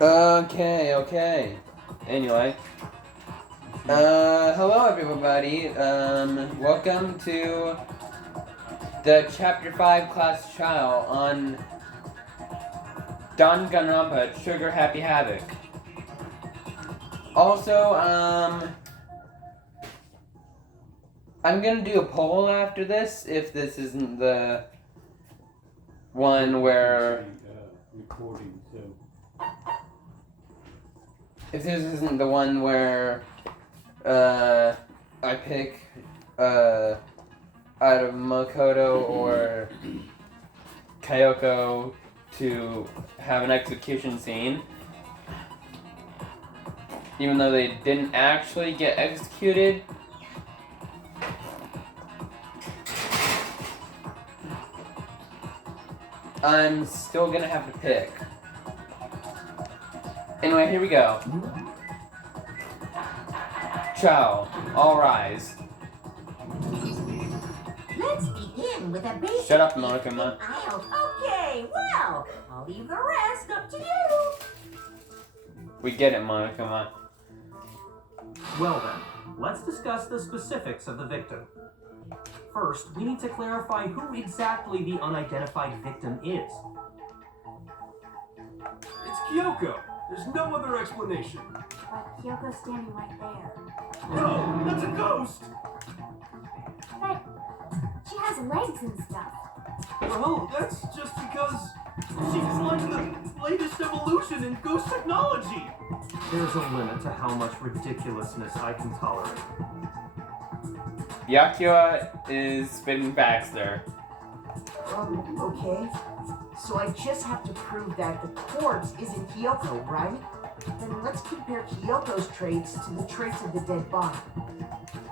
Okay. Anyway. Hello everybody. Welcome to the Chapter 5 class trial on Danganronpa, Sugar Happy Havoc. Also, I'm gonna do a poll after this, if this isn't the one where... If this isn't the one where, I pick, out of Makoto or Kyoko to have an execution scene. Even though they didn't actually get executed. I'm still gonna have to pick. Anyway, here we go. Ciao. All rise. Let's begin with a basic... Shut up, Monokuma. Okay, well, I'll leave the rest up to you. We get it, Monokuma. Well then, let's discuss the specifics of the victim. First, we need to clarify who exactly the unidentified victim is. It's Kyoko. There's no other explanation. But Kyoko's standing right there. No, that's a ghost! But she has legs and stuff. Well, that's just because she's like the latest evolution in ghost technology. There's a limit to how much ridiculousness I can tolerate. Yakuya is spitting facts there. Okay. So I just have to prove that the corpse isn't Kyoko, right? Then let's compare Kyoko's traits to the traits of the dead body.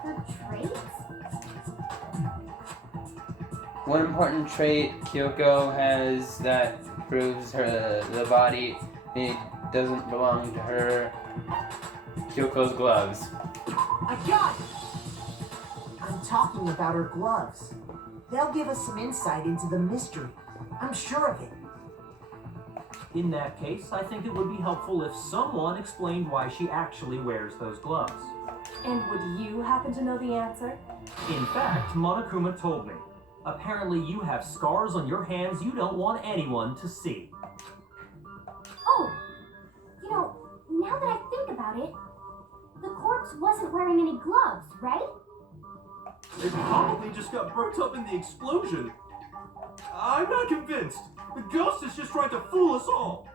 Her traits? One important trait Kyoko has that proves the body it doesn't belong to her. Kyoko's gloves. I got it! I'm talking about her gloves. They'll give us some insight into the mystery. I'm sure of it. In that case, I think it would be helpful if someone explained why she actually wears those gloves. And would you happen to know the answer? In fact, Monokuma told me. Apparently you have scars on your hands you don't want anyone to see. Oh, you know, now that I think about it, the corpse wasn't wearing any gloves, right? They probably just got burnt up in the explosion. I'm not convinced. The ghost is just trying to fool us all.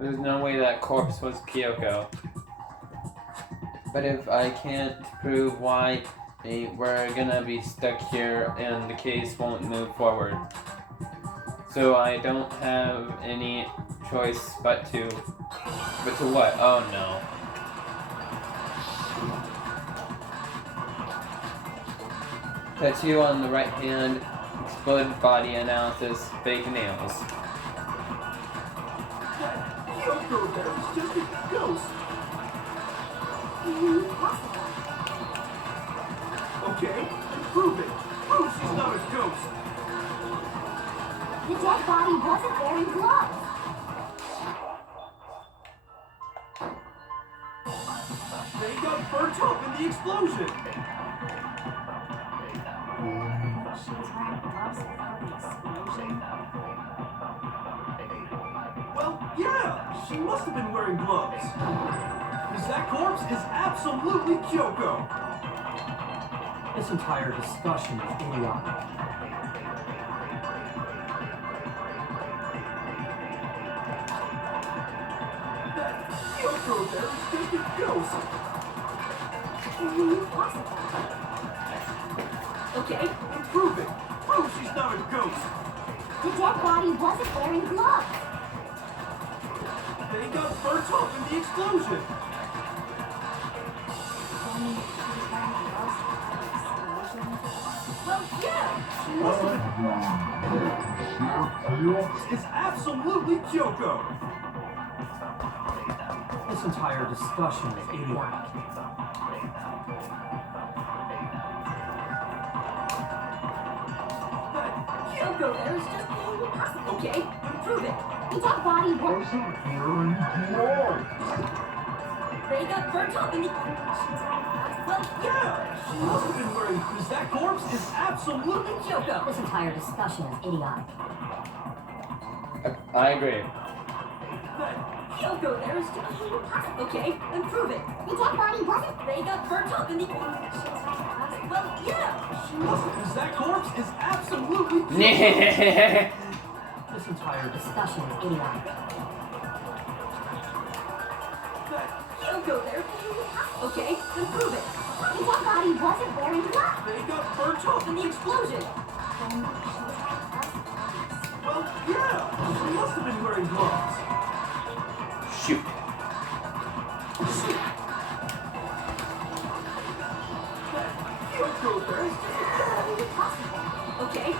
There's no way that corpse was Kyoko. But if I can't prove why, we're gonna be stuck here and the case won't move forward. So I don't have any choice but to what? Oh no. Tattoo on the right hand, exploded body analysis, fake nails. That Kyoko there is just a ghost. Possible. Okay, then prove it. Prove she's not a ghost. The dead body wasn't wearing gloves. They got burnt up in the explosion. She was wearing gloves before the explosion. Well, yeah, she must have been wearing gloves. Because that corpse is absolutely Kyoko. This entire discussion is idiotic. That Kyoko there is just a ghost. Possible. Okay, then prove it. Prove she's not a ghost. The dead body wasn't wearing gloves. They got burnt up in the explosion. Then she was wearing gloves before the explosion. Well, yeah, she must have been. It's absolutely Kyoko. This entire discussion is idiotic. Kyoko there is just impossible. Okay, prove it. The dead body was... They got burnt up in the... Well, Yeah! She must have been wearing... Because that corpse is absolutely... Kyoko. This entire discussion is idiotic. I agree. Kyoko there is just impossible. Okay, prove it. The dead body wasn't... They got burnt up in the... Well, yeah. She must have... Because that corpse is absolutely... This entire discussion is idiotic. Kyoko there. Okay, prove it. The dead body wasn't wearing gloves. They got burnt up In the explosion. Well, yeah! She must have been wearing gloves. Shoot. Kyoko there is just... Impossible. Okay,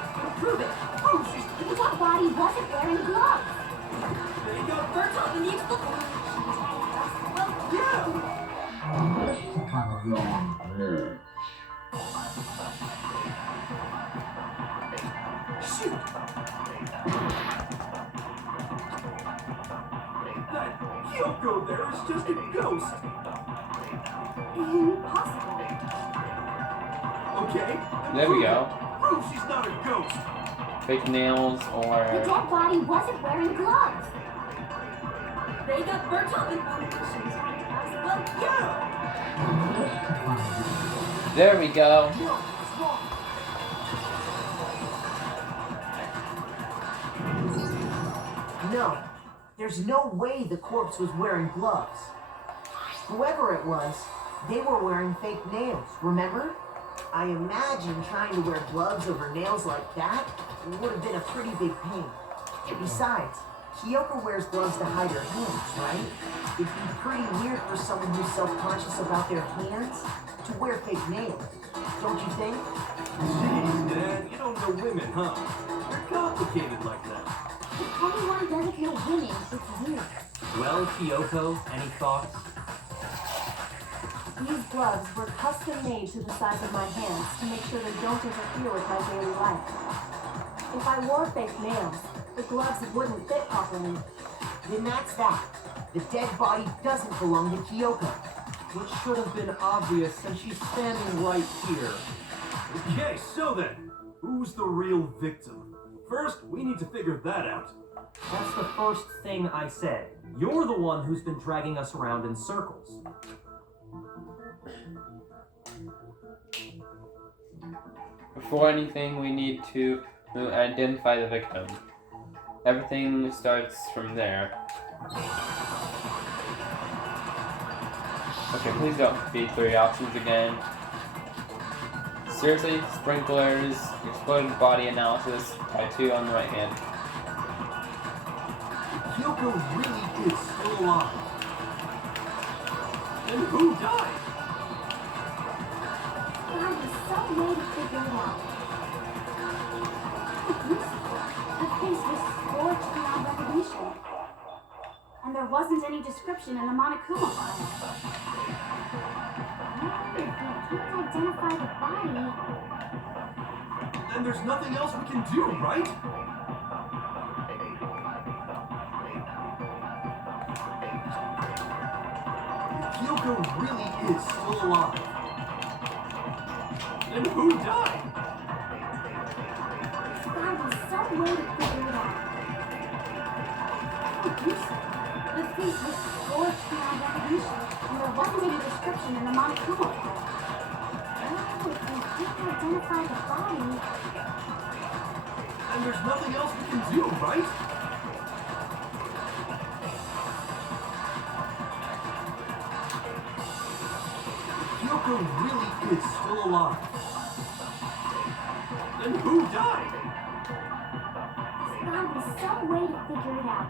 prove it. Oh, she's... The dead body wasn't wearing gloves. They got burnt up in the explosion. Well, Yeah! shoot. That Kyoko there is just a ghost. Impossible. Okay? There we go. Prove she's not a ghost. Fake nails The or... dead body wasn't wearing gloves. They got burnt up in... Well, Yeah! There we go. No, there's no way the corpse was wearing gloves. Whoever it was, they were wearing fake nails, remember? I imagine trying to wear gloves over nails like that would have been a pretty big pain. Besides, Kyoko wears gloves to hide her hands, right? It'd be pretty weird for someone who's self-conscious about their hands to wear fake nails, don't you think? Jeez, Dad, you don't know women, huh? They're complicated like that. If everyone doesn't know women, it's weird. Well, Kyoko, any thoughts? These gloves were custom made to the size of my hands to make sure they don't interfere with my daily life. If I wore fake nails, the gloves wouldn't fit properly. Then that's that. The dead body doesn't belong to Kyoko. Which should have been obvious since she's standing right here. Okay, so then, who's the real victim? First, we need to figure that out. That's the first thing I said. You're the one who's been dragging us around in circles. Before anything, we need to identify the victim. Everything starts from there. Okay, please don't feed 3 options again. Seriously, sprinklers, exploded body analysis, by 2 on the right hand. Kyoko really is still alive. And who died? There was some way to figure it out. The face was scorched beyond recognition. And there wasn't any description in the Monokuma file. If we can't identify the body, And there's nothing else we can do, right? Kyoko really is still alive. And who died? there was some way to figure it out. The face was scorched beyond recognition, and there wasn't any description in the Monokuma file. If we can't identify the body, And there's nothing else we can do, right? Kyoko really is still alive. And who died? there was some way to figure it out.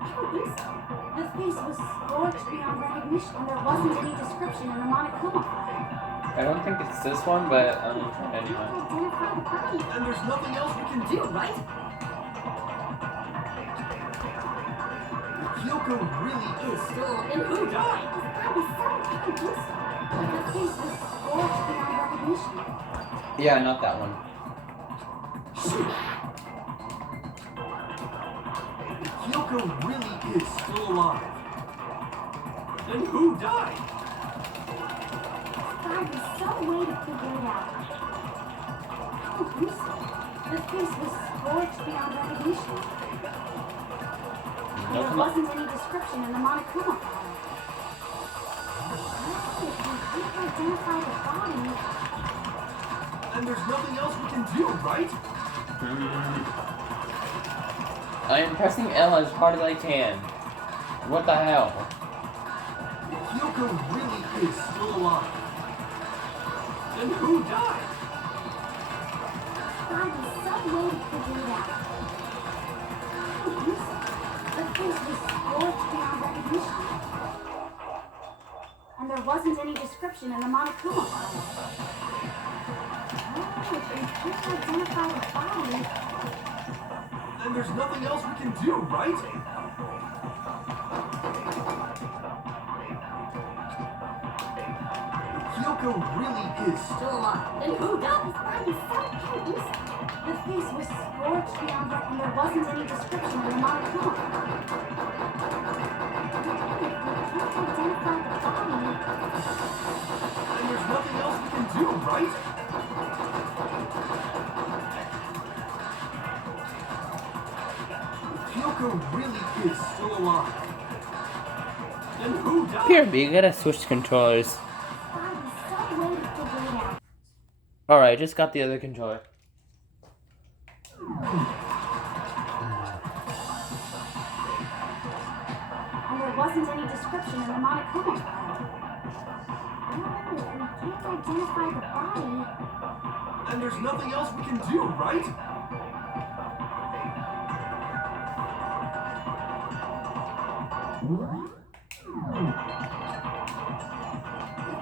I don't think so. The face was scorched beyond recognition, and there wasn't any description in the Monokuma file. I don't think it's this one, but anyway. Identify the body. And there's nothing else we can do, right? Kyoko really is still. And who died? There was some, I don't think so. The face was scorched beyond recognition. Yeah, not that one. Kyoko really is still alive. Then who died? God, there's some way to figure it out. How gruesome. The face was scorched beyond recognition. And there wasn't any description in the Monokuma file. Well, if we can't identify the body, And there's nothing else we can do, right? I am pressing L as hard as I can. What the hell? Kyoko really is still alive. Then who died? God, there's some way to figure it out. How gruesome. The face was scorched beyond recognition. And there wasn't any description in the Monokuma file. Well, if we can't identify the body, And there's nothing else we can do, right? Kyoko really is still alive. then who died? God, there's some gruesome. The face was scorched beyond recognition, and there wasn't any description in the Monokuma file. Well, if we can't identify the body, And there's nothing else we can do, right? Kyoko really is still alive. Then who died? Here, you gotta switch controllers. God, there's some way to figure it out. Alright, just got the other controller. And there wasn't any description in the Monokuma file. Well, if we can't identify the body, And there's nothing else we can do, right?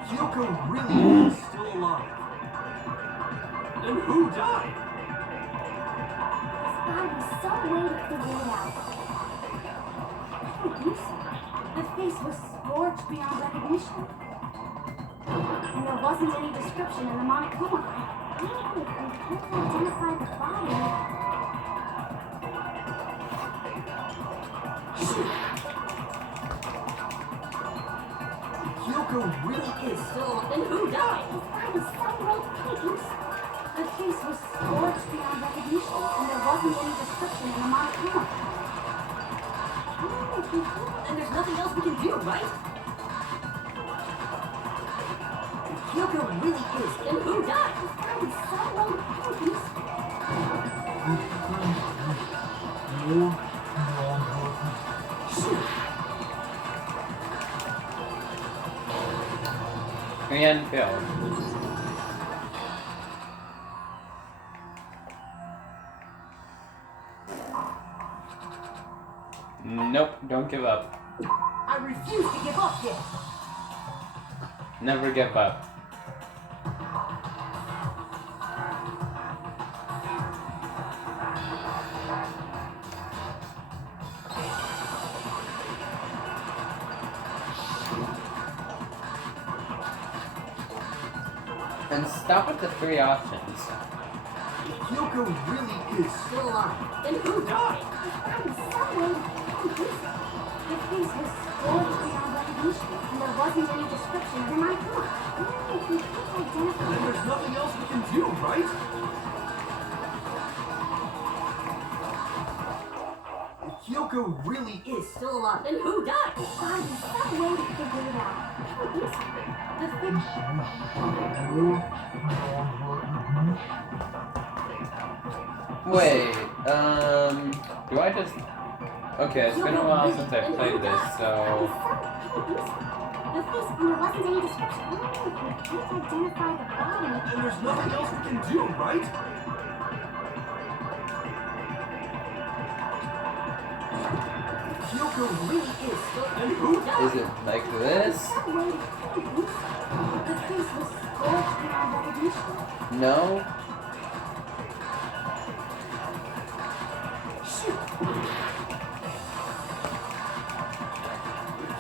Kyoko really is still alive. Then who died? there's gotta be some way to figure it out. How gruesome. The face was scorched beyond recognition. And there wasn't any description in the Monokuma file. Well, if we can't identify the body, Kyoko really is still alive. then who died? There's gotta be some way to figure. The face was scorched beyond recognition, and there wasn't any description in the Monokuma file. Well, if we can't, and there's nothing else we can do, right? Kyoko really is. Then who died? There's gotta be some way to figure. And failed. Nope, don't give up. I refuse to give up yet. Never give up. And stop with the three options. Kyoko really is still alive. Then who died? There's gotta be some way to figure. The face was scorched beyond recognition, and there wasn't any description in the Monokuma. Well, if we can't identify And there's nothing else we can do, right? Kyoko really is still alive. then who died? There's gotta be some way to figure it out. How gruesome. The face. Wait, do I just... Okay, it's been a while since I played this, so... The face, and there wasn't any description. Well, if we can't identify the body, And there's nothing else we can do, right? Kyoko really is still. And who died? Is it like this? some way to figure. The face was scorched beyond recognition. No?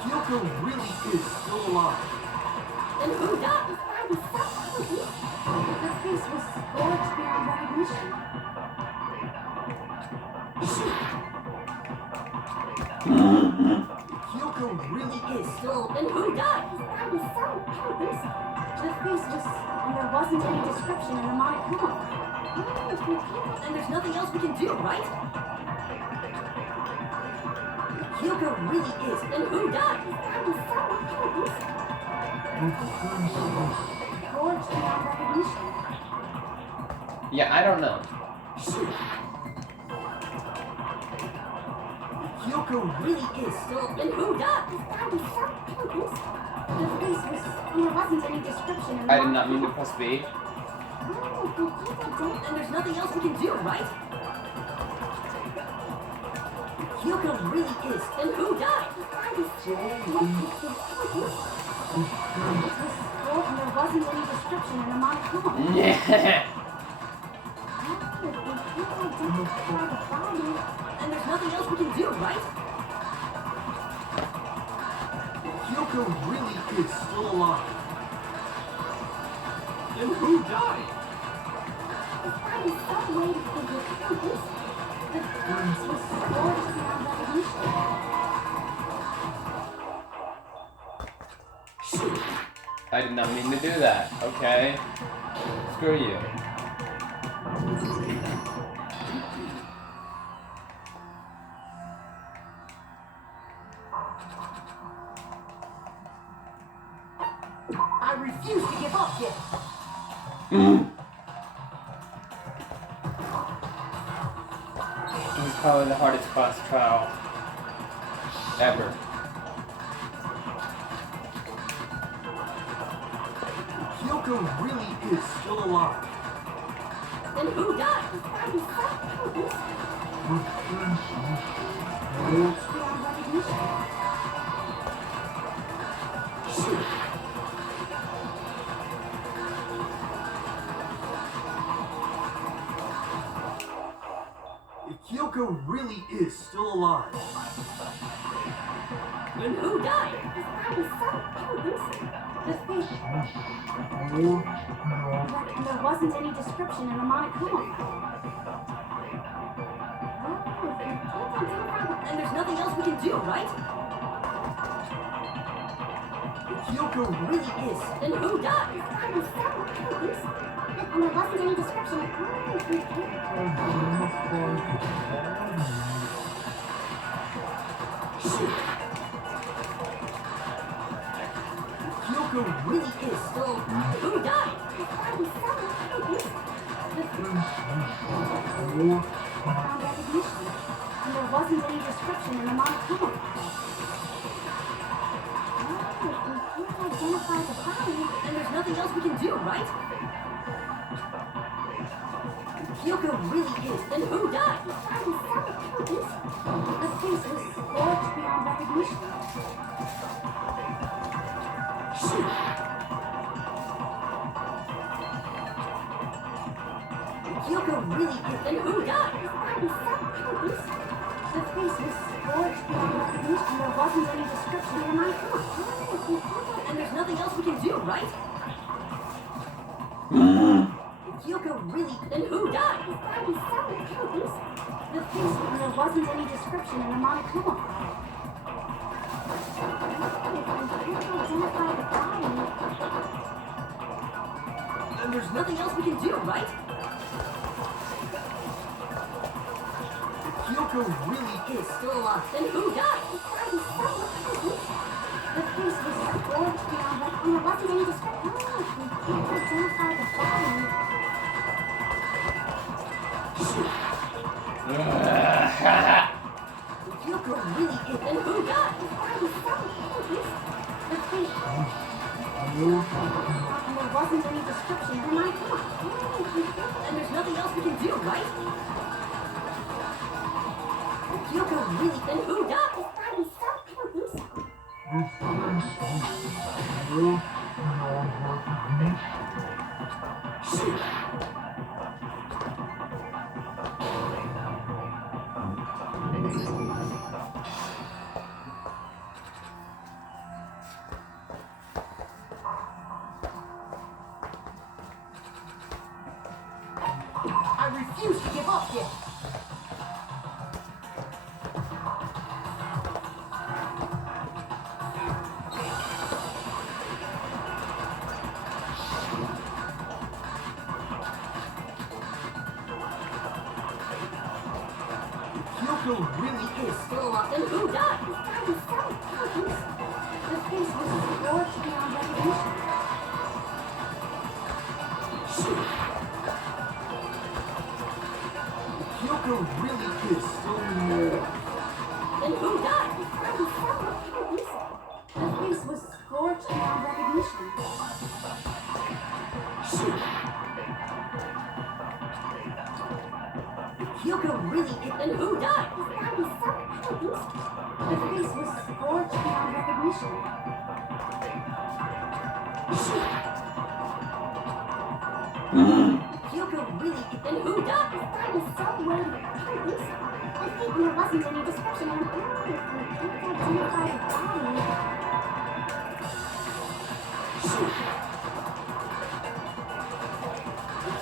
Kyoko really is still alive. Then who died? There's gotta be some way. The face was scorched beyond recognition. Kyoko really is still. And who died? That was so close. The face was, and there wasn't any description in the monochrome. And there's nothing else we can do, right? Kyoko really is. And who died? That was so close. Gorged beyond recognition. Yeah, I don't know. Kyoko really is still. And who died? That was so close. The face was, and there wasn't any description in the I did not mean to press B. And there's nothing else we can do, right? Kyoko really is. And who died? That was so close. And there wasn't any description in the monochrome. Yeah. And there's nothing else we can do, right? Kyoko really is still alive. And who died? I was so waiting for this. The face was scorched beyond recognition. I did not mean to do that. Okay. Screw you. I refuse to give up yet. This is probably the hardest boss trial ever. Kyoko really is still alive. And who died? I was so close. Scorched beyond recognition. Kyoko really is still alive. And who died? I was so close. The face. And there wasn't any description in the monochrome. And there's nothing else we can do, right? Kyoko really is. And who died? I was so close. And there wasn't any description. Kyoko really is still. Who died? I was so close. The face. Beyond recognition. And there wasn't any description in the monochrome. We can't identify the body. And there's nothing else we can do, right? Kyoko really is. And who died? I was so close. The face was scorched beyond recognition. Kyoko really is. And who died? I was so close. The face was scorched beyond recognition. There wasn't any description in my phone. And there's nothing else we can do, right? Kyoko really. And who died? I was so close. The face, and there wasn't any description in the monochrome. Identify the body. And there's nothing else we can do, right? Kyoko really is still alive. And who died? I was so close. The face was scorched beyond recognition. There wasn't any description. Identify the body. Kyoko really is. And who died? I was so close. The face. And there wasn't any description in my phone. And there's nothing else we can do, right? Kyoko really. And who died? I was so close. I refuse to give up yet. Kyoko really is Still locked in. Who died? His body was so intense. The face was scorched beyond recognition. Kyoko really is so more. And who died? His body was so intense. The face was scorched beyond recognition. Kyoko really is. And who died? His body was so intense. The face was scorched beyond recognition. Kyoko really is. And who died? His body was so weighty. I don't think so. I think there wasn't any description on Earth that could identify the body.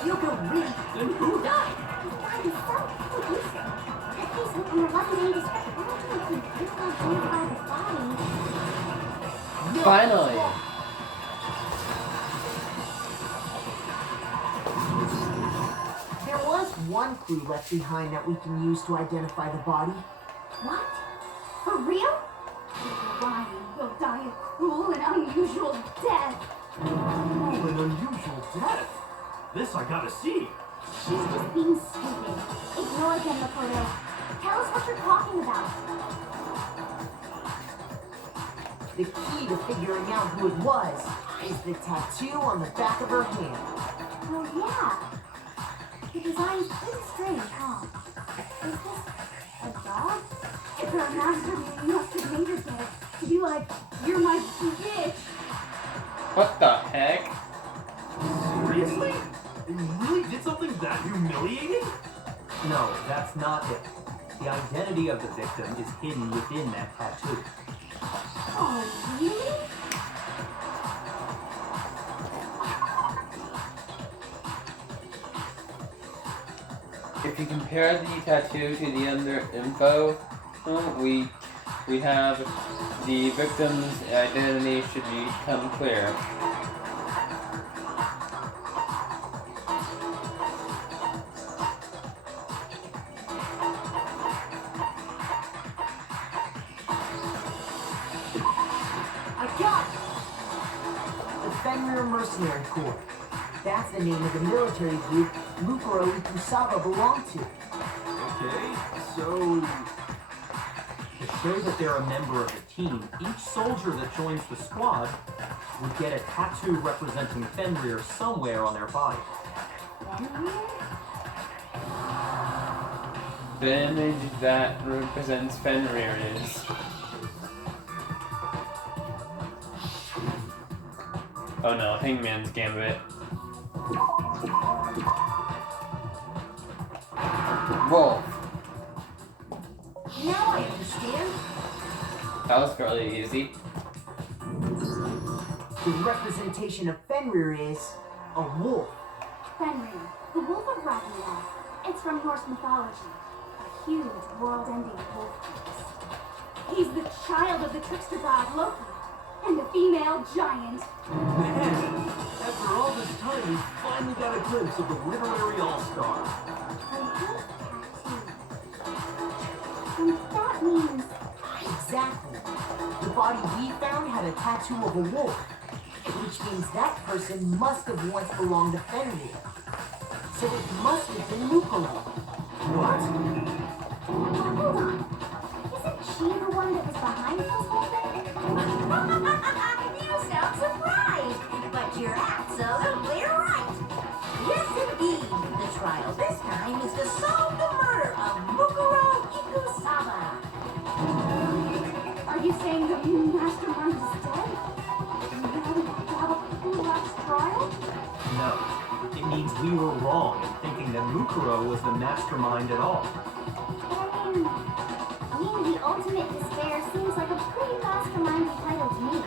Kyoko really. And who died? His body was so intense. The face was, and there wasn't any description. I don't think it could identify the body. Finally! There was one clue left behind that we can use to identify the body. What? For real? Ryan will die a cruel and unusual death. Cruel and unusual death. This I gotta see. She's just being stupid. Ignore them, Makoto. Tell us what you're talking about. The key to figuring out who it was is the tattoo on the back of her hand. Oh, yeah. The design's pretty strange, huh? Is this a dog? If her master must have made her get it to be like, you're my bitch. What the heck? Seriously? You really did something that humiliating? No, that's not it. The identity of the victim is hidden within that tattoo. Oh, really? If you compare the tattoo to the other info, we have the victim's identity should become clear. I got it! The Fenrir Mercenary Corps. That's the name of the military group Mukuro Ikusawa belonged to. Okay, so To show that they're a member of the team, each soldier that joins the squad would get a tattoo representing Fenrir somewhere on their body. The image that represents Fenrir is. Oh no, Hangman's Gambit. Wolf. Now I understand. That was really easy. The representation of Fenrir is a wolf. Fenrir, the wolf of Ragnarok. It's from Norse mythology. A huge, world-ending wolf beast. He's the child of the trickster god Loki and a female giant. man, after all this time, we finally got a glimpse of the literary all-star. A wolf tattoo. And that means Exactly. The body we found had a tattoo of a wolf, which means that person must have once belonged to Fenrir. So it must have been Mukuro. What? hold on. Isn't she the one that was behind this whole thing? You sound surprised, but you're absolutely right. Yes, indeed. The trial this time is to solve the murder of Mukuro Ikusawa. Are you saying the mastermind is dead? And now we have a full last trial? No, it means we were wrong in thinking that Mukuro was the mastermind at all. Being the ultimate despair seems like a pretty mastermind title to me.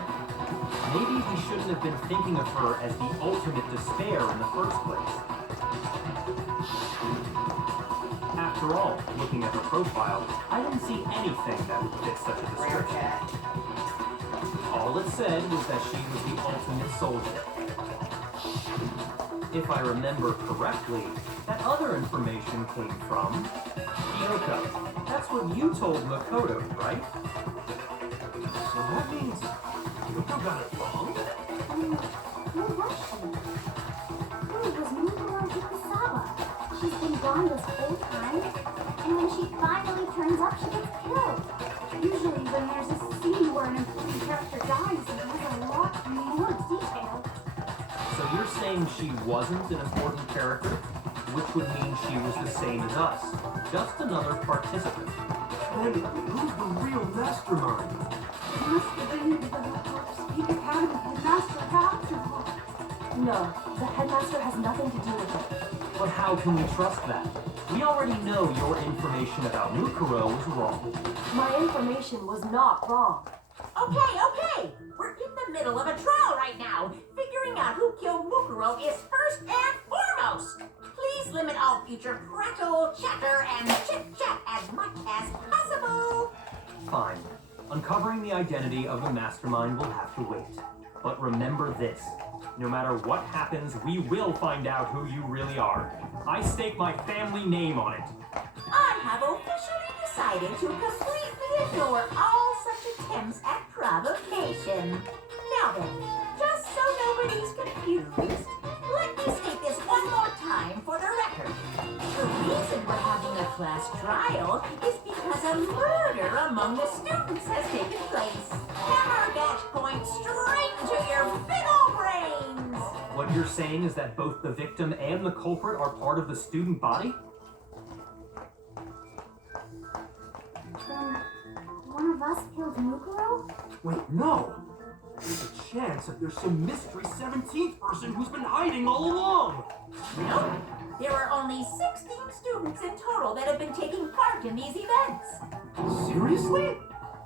Maybe we shouldn't have been thinking of her as the ultimate despair in the first place. After all, looking at her profile, I didn't see anything that would fit such a description. All it said was that she was the ultimate soldier. if I remember correctly, that other information came from Kyoko. That's what you told Makoto, right? So that means Kyoko got it wrong? Who was she? Who was Mukuro Fukusawa? She's been gone this whole time, and when she finally turns up, she gets killed. Usually when there's a scene where an important character dies, it has a lot more detail. So you're saying she wasn't an important character, which would mean she was the same as us, just another participant. Then who's the real mastermind? It must have been the Corpse Peak Academy headmaster after all. No, the headmaster has nothing to do with it. But how can we trust that? We already know your information about Mukuro was wrong. My information was not wrong. Okay. We're in the middle of a trial right now. Figuring out who killed Mukuro is first and foremost. Please limit all future prattle, chatter, and chit-chat as much as possible. Fine. Uncovering the identity of the mastermind will have to wait. But remember this. No matter what happens, we will find out who you really are. I stake my family name on it. I have officially decided to completely ignore all such attempts at provocation. Now then, just so nobody's confused, let me state this one more time for the record. The reason we're having a class trial is because a murder among the students has taken place. Hammer that point straight to your big ol' brains! What you're saying is that both the victim and the culprit are part of the student body? Then, one of us killed Mukuro? Wait, no! There's a chance that there's some mystery 17th person who's been hiding all along! Nope. There are only 16 students in total that have been taking part in these events. Seriously?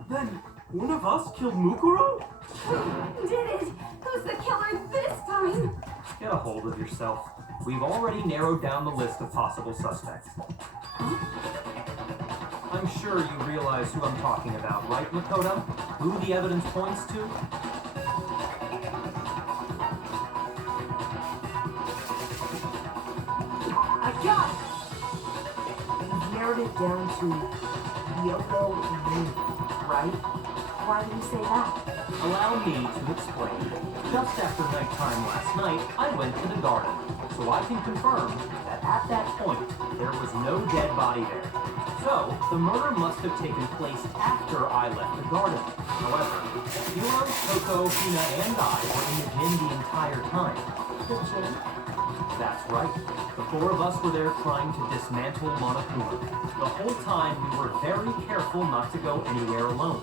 Then one of us killed Mukuro? Who did it? Who's the killer this time? Get a hold of yourself. We've already narrowed down the list of possible suspects. I'm sure you realize who I'm talking about, right, Makoto? Who the evidence points to? I got it! You've narrowed it down to Kyoko and me, right? Why do you say that? Allow me to explain. Just after nighttime last night, I went to the garden, so I can confirm that at that point, there was no dead body there. So, the murder must have taken place after I left the garden. However, Hiro, Koko, Hina, and I were in the gym the entire time. The gym? That's right. The four of us were there trying to dismantle Monokuma. The whole time, we were very careful not to go anywhere alone.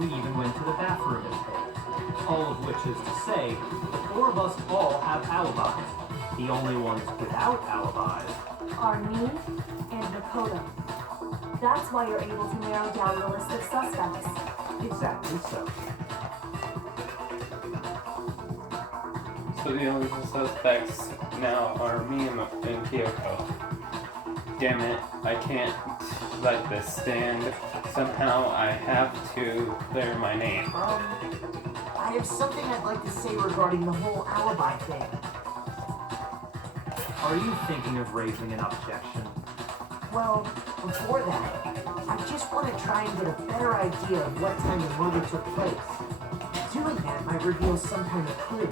We even went to the bathroom in pairs. All of which is to say, the four of us all have alibis. The only ones without alibis Are me and Makoto. That's why you're able to narrow down the list of suspects. exactly so. So the only suspects now are me and Kyoko. Damn it, I can't let this stand. Somehow I have to clear my name. I have something I'd like to say regarding the whole alibi thing. Are you thinking of raising an objection? Well, before that, I just want to try and get a better idea of what time the murder took place. Doing that might reveal some kind of clue.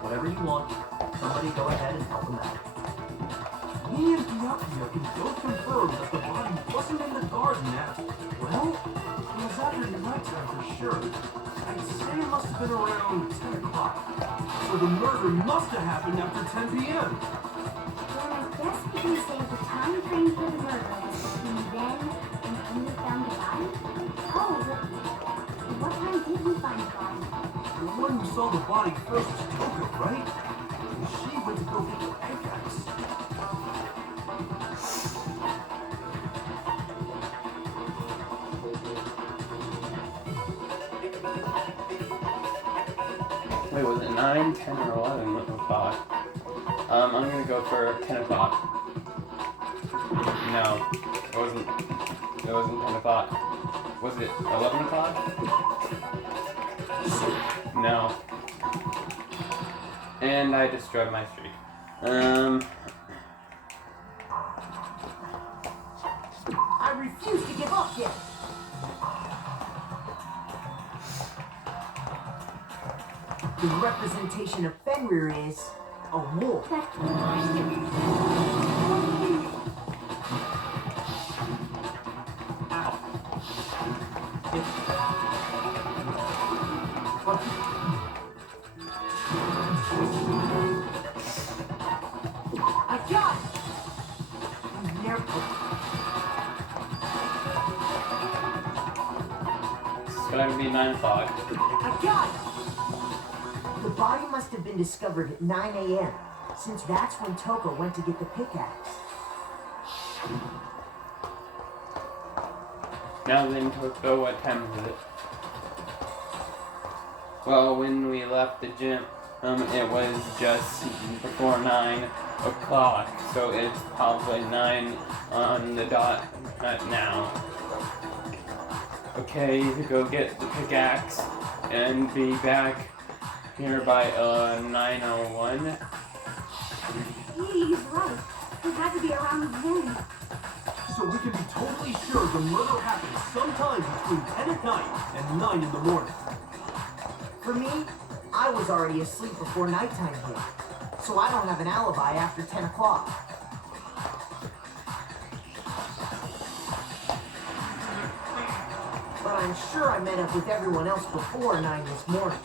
Whatever you want. Somebody go ahead and help him out. Me and Byakuya can both confirm that the body wasn't in the garden at, well, it was after nighttime for sure. I'd say it must have been around 10 o'clock. So the murder must have happened after 10 p.m. Then I guess we can say the time frame for the murder was between then and when we found the body? Oh, but what time did we find the body? The one who saw the body first was Toka, right? And she went to go get the pickaxe. Wait, was it 9, 10, or 11 o'clock? I'm gonna go for 10 o'clock. No, it wasn't 10 o'clock. Was it 11 o'clock? No. And I destroyed my streak. I refuse to give up yet. The representation of Fenrir is a wolf. I got it! It's gotta be 9 o'clock. I got it! The body must have been discovered at 9 a.m., since that's when Toko went to get the pickaxe. Now then, Toko, what time is it? Well, when we left the gym, it was just before 9 o'clock, so it's probably 9 on the dot now. Okay, go get the pickaxe and be back here by 9:01. He's right. It had to be around then. So we can be totally sure the murder happened sometime between 10 at night and 9 in the morning. For me, I was already asleep before nighttime hit, so I don't have an alibi after 10 o'clock. But I'm sure I met up with everyone else before 9 this morning.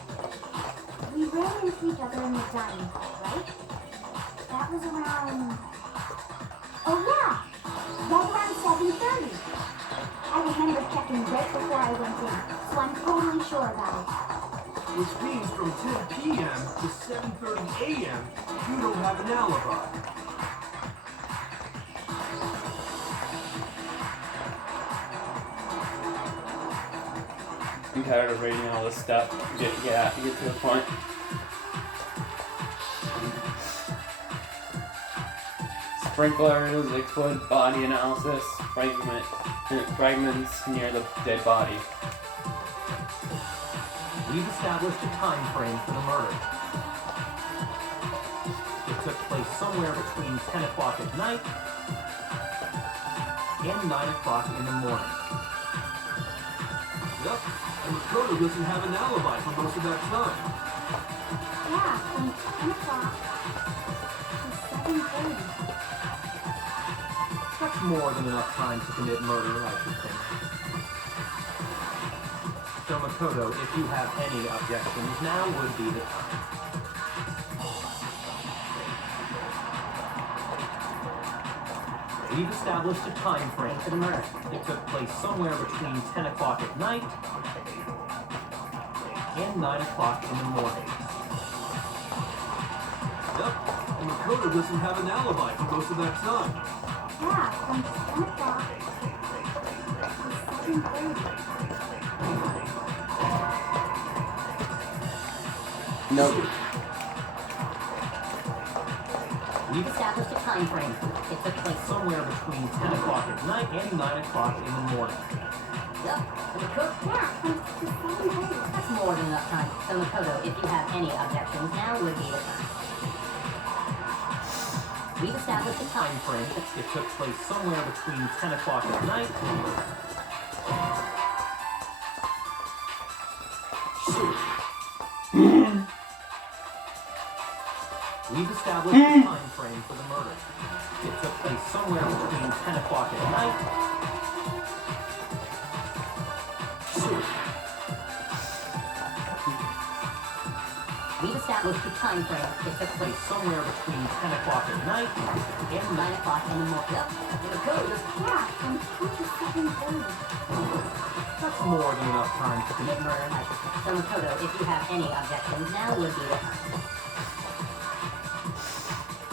We ran into each other in the dining hall, right? That was around... Oh yeah! Right around 7:30. I remember checking right before I went in, so I'm totally sure about it. Which means from 10 p.m. to 7:30 a.m., you don't have an alibi. I'm tired of reading all this stuff. Get to the point. Sprinklers, explode body analysis, fragments near the dead body. We've established a time frame for the murder. It took place somewhere between 10 o'clock at night and 9 o'clock in the morning. Yep, and Makoto doesn't have an alibi for most of that time. Yeah, from 10 o'clock to 7:30. That's more than enough time to commit murder, I should think. So Makoto, if you have any objections, now would be the time. We've established a time frame for the murder. It took place somewhere between 10 o'clock at night and 9 o'clock in the morning. Yep, and Makoto doesn't have an alibi for most of that time. Yeah, from 10 o'clock to 7:30. Nope. We've established a time frame. It took place somewhere between 10 o'clock at night and 9 o'clock in the morning. Yep, and the cook. Yeah, from 7:30. That's more than enough time. So Makoto, if you have any objections, now would be the time. We've established a time frame. It took place somewhere between 10 o'clock at night We've established a time frame for the murder. It took place somewhere between 10 o'clock at night We've established a time frame. It took place somewhere between 10 o'clock at night and 9 o'clock in the morning. Yep, and the code is Yeah, from 10 to 7:30. That's more than enough time to commit murder. So Makoto, if you have any objections, now would be the time.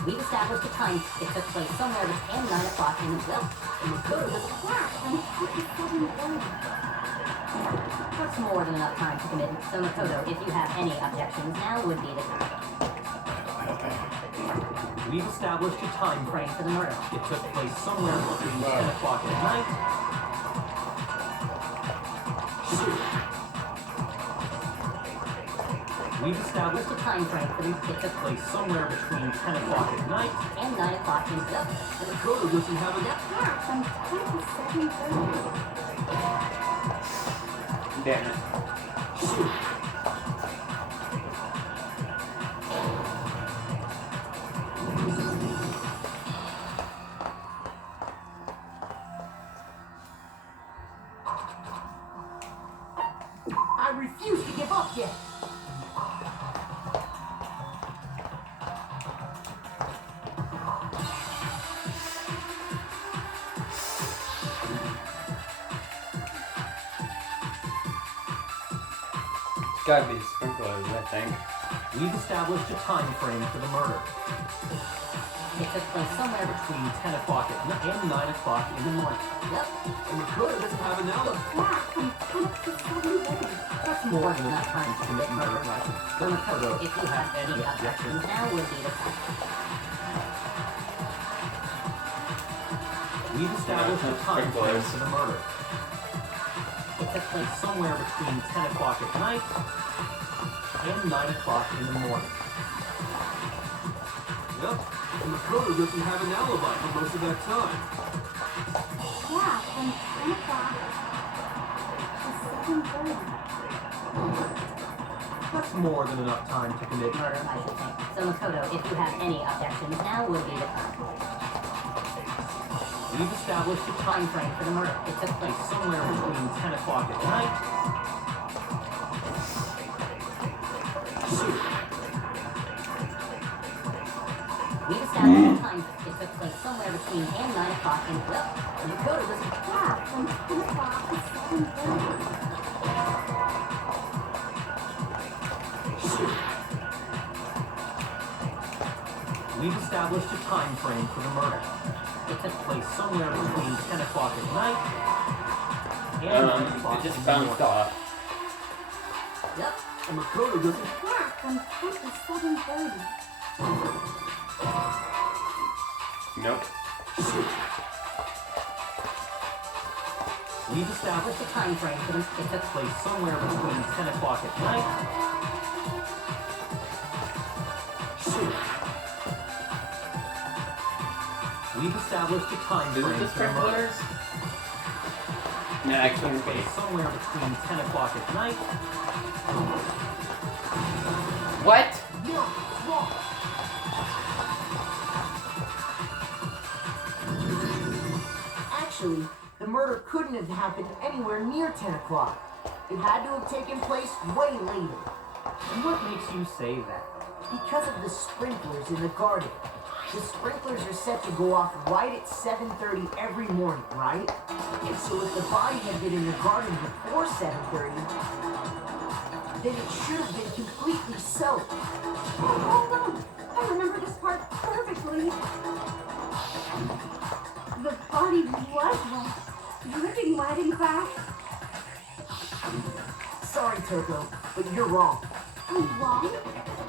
We've established a time. It took place somewhere between 9 o'clock in the well, and Makoto is Yeah, from 10 to 7:30. That's more than enough time to commit. So Makoto, if you have any objections, now would be the time. We've established a time frame For the murder. It took place somewhere between 10 o'clock at night We've established a time frame for it took place somewhere between 10 o'clock at night And 9 o'clock in the And Dakota doesn't have enough. Yeah, from 10 to 7:30. Damn it. Shoot. I refuse to give up yet. It's gotta be sprinklers, I think. We've established a time frame for the murder. It took place somewhere between 10 o'clock at night and 9 o'clock in the morning. Yep, And Dakota doesn't have an alibi. Yeah, from 10 to 7:30. That's more than enough time to commit murder, right? so Makoto, if you have any objections, now would be the time. We've established a time frame for the murder. It took place Somewhere between 10 o'clock at night and 9 o'clock in the morning. Yep. And Dakota doesn't have an alibi for most of that time. Yeah, from 10 o'clock to 7:30. That's more than enough time to commit murder. murder, I should say. So Makoto, if you have any objections, now would be the time. We've established a time frame for the murder. It took place Somewhere between 10 o'clock at night Shoot. We've established a time. It took place somewhere between 10 and 9 o'clock in well, Makoto was Yeah, from 10 o'clock to 7:30. Shoot. We've established a time frame for the murder. It took place somewhere between 10 o'clock at night and 9 o'clock It just in the bounced morning. off. Yep. And Dakota doesn't. Yeah, from 10 to 7:30. Nope. Shoot. We've established What's the time frame for them? it took place somewhere between 10 o'clock at night Shoot. We've established a time Is frame it the for the murder. sprinklers? No, I couldn't be. It's somewhere between 10 o'clock at night What? No, it's wrong. Actually, the murder couldn't have happened anywhere near 10 o'clock. It had to have taken place way later. And what makes you say that? Because of the sprinklers in the garden. The sprinklers are set to go off right at 7:30 every morning, right? And so if the body had been in the garden before 7:30, then it should have been completely soaked. Oh, hold on. I remember this part perfectly. The body was wet, dripping wet, in fact. Sorry, Toko, but you're wrong. I'm wrong?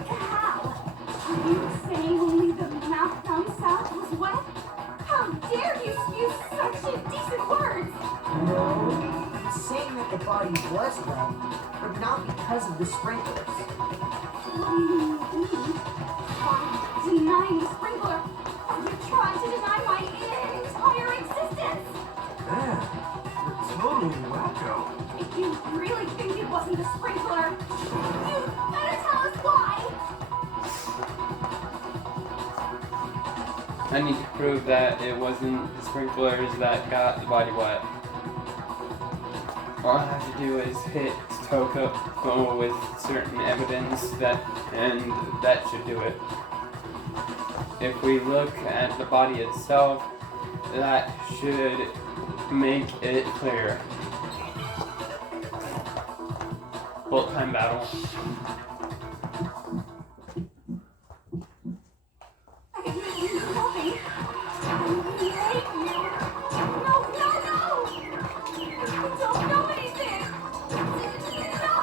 How? Are you saying only the mouth down south was wet? How dare you use such indecent words? No, I'm saying that the body was wet, but not because of the sprinklers. What do you mean? By denying the sprinkler, you're trying to deny my entire existence. Man, you're totally wacko. If you really think it wasn't the sprinkler, you better tell us why. I need to prove that it wasn't the sprinklers that got the body wet. All I have to do is hit Toko with certain evidence and that should do it. If we look at the body itself, that should make it clear. Bullet time battle. I can make you nothing. I hate you. No, no, no! You don't know anything! No!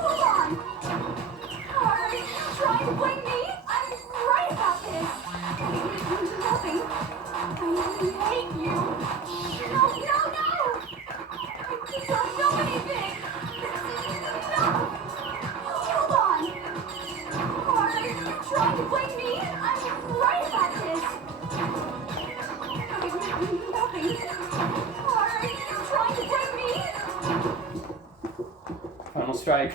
Hold on! Are you trying to blame me? I'm right about this! I can make you nothing. I hate you. No, no, no! You don't know anything! No! Hold on! Nothing. Are you trying to get me? Final strike.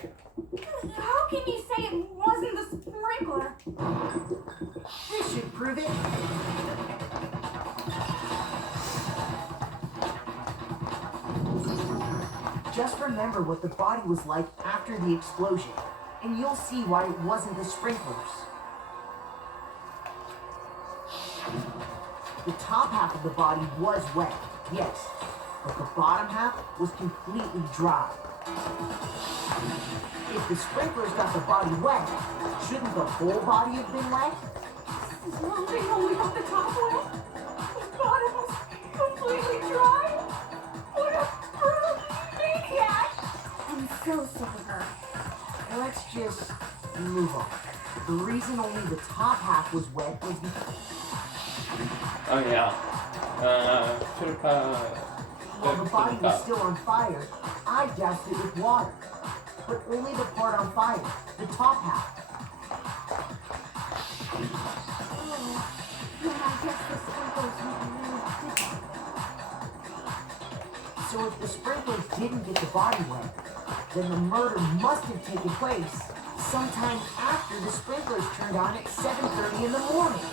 How can you say it wasn't the sprinkler? This should prove it. Just remember what the body was like after the explosion, and you'll see why it wasn't the sprinklers. The top half of the body was wet, yes, but the bottom half was completely dry. If the sprinklers got the body wet, shouldn't the whole body have been wet? Well, they only got the top wet. The bottom was completely dry. What a brutal maniac! I'm so sick of her. Let's just move on. The reason only the top half was wet was because Oh yeah. while the body was still on fire, I doused it with water. But only the part on fire, the top half. Then I guess the sprinkles were really different. So if the sprinklers didn't get the body wet, then the murder must have taken place sometime after the sprinklers turned on at 7:30 in the morning.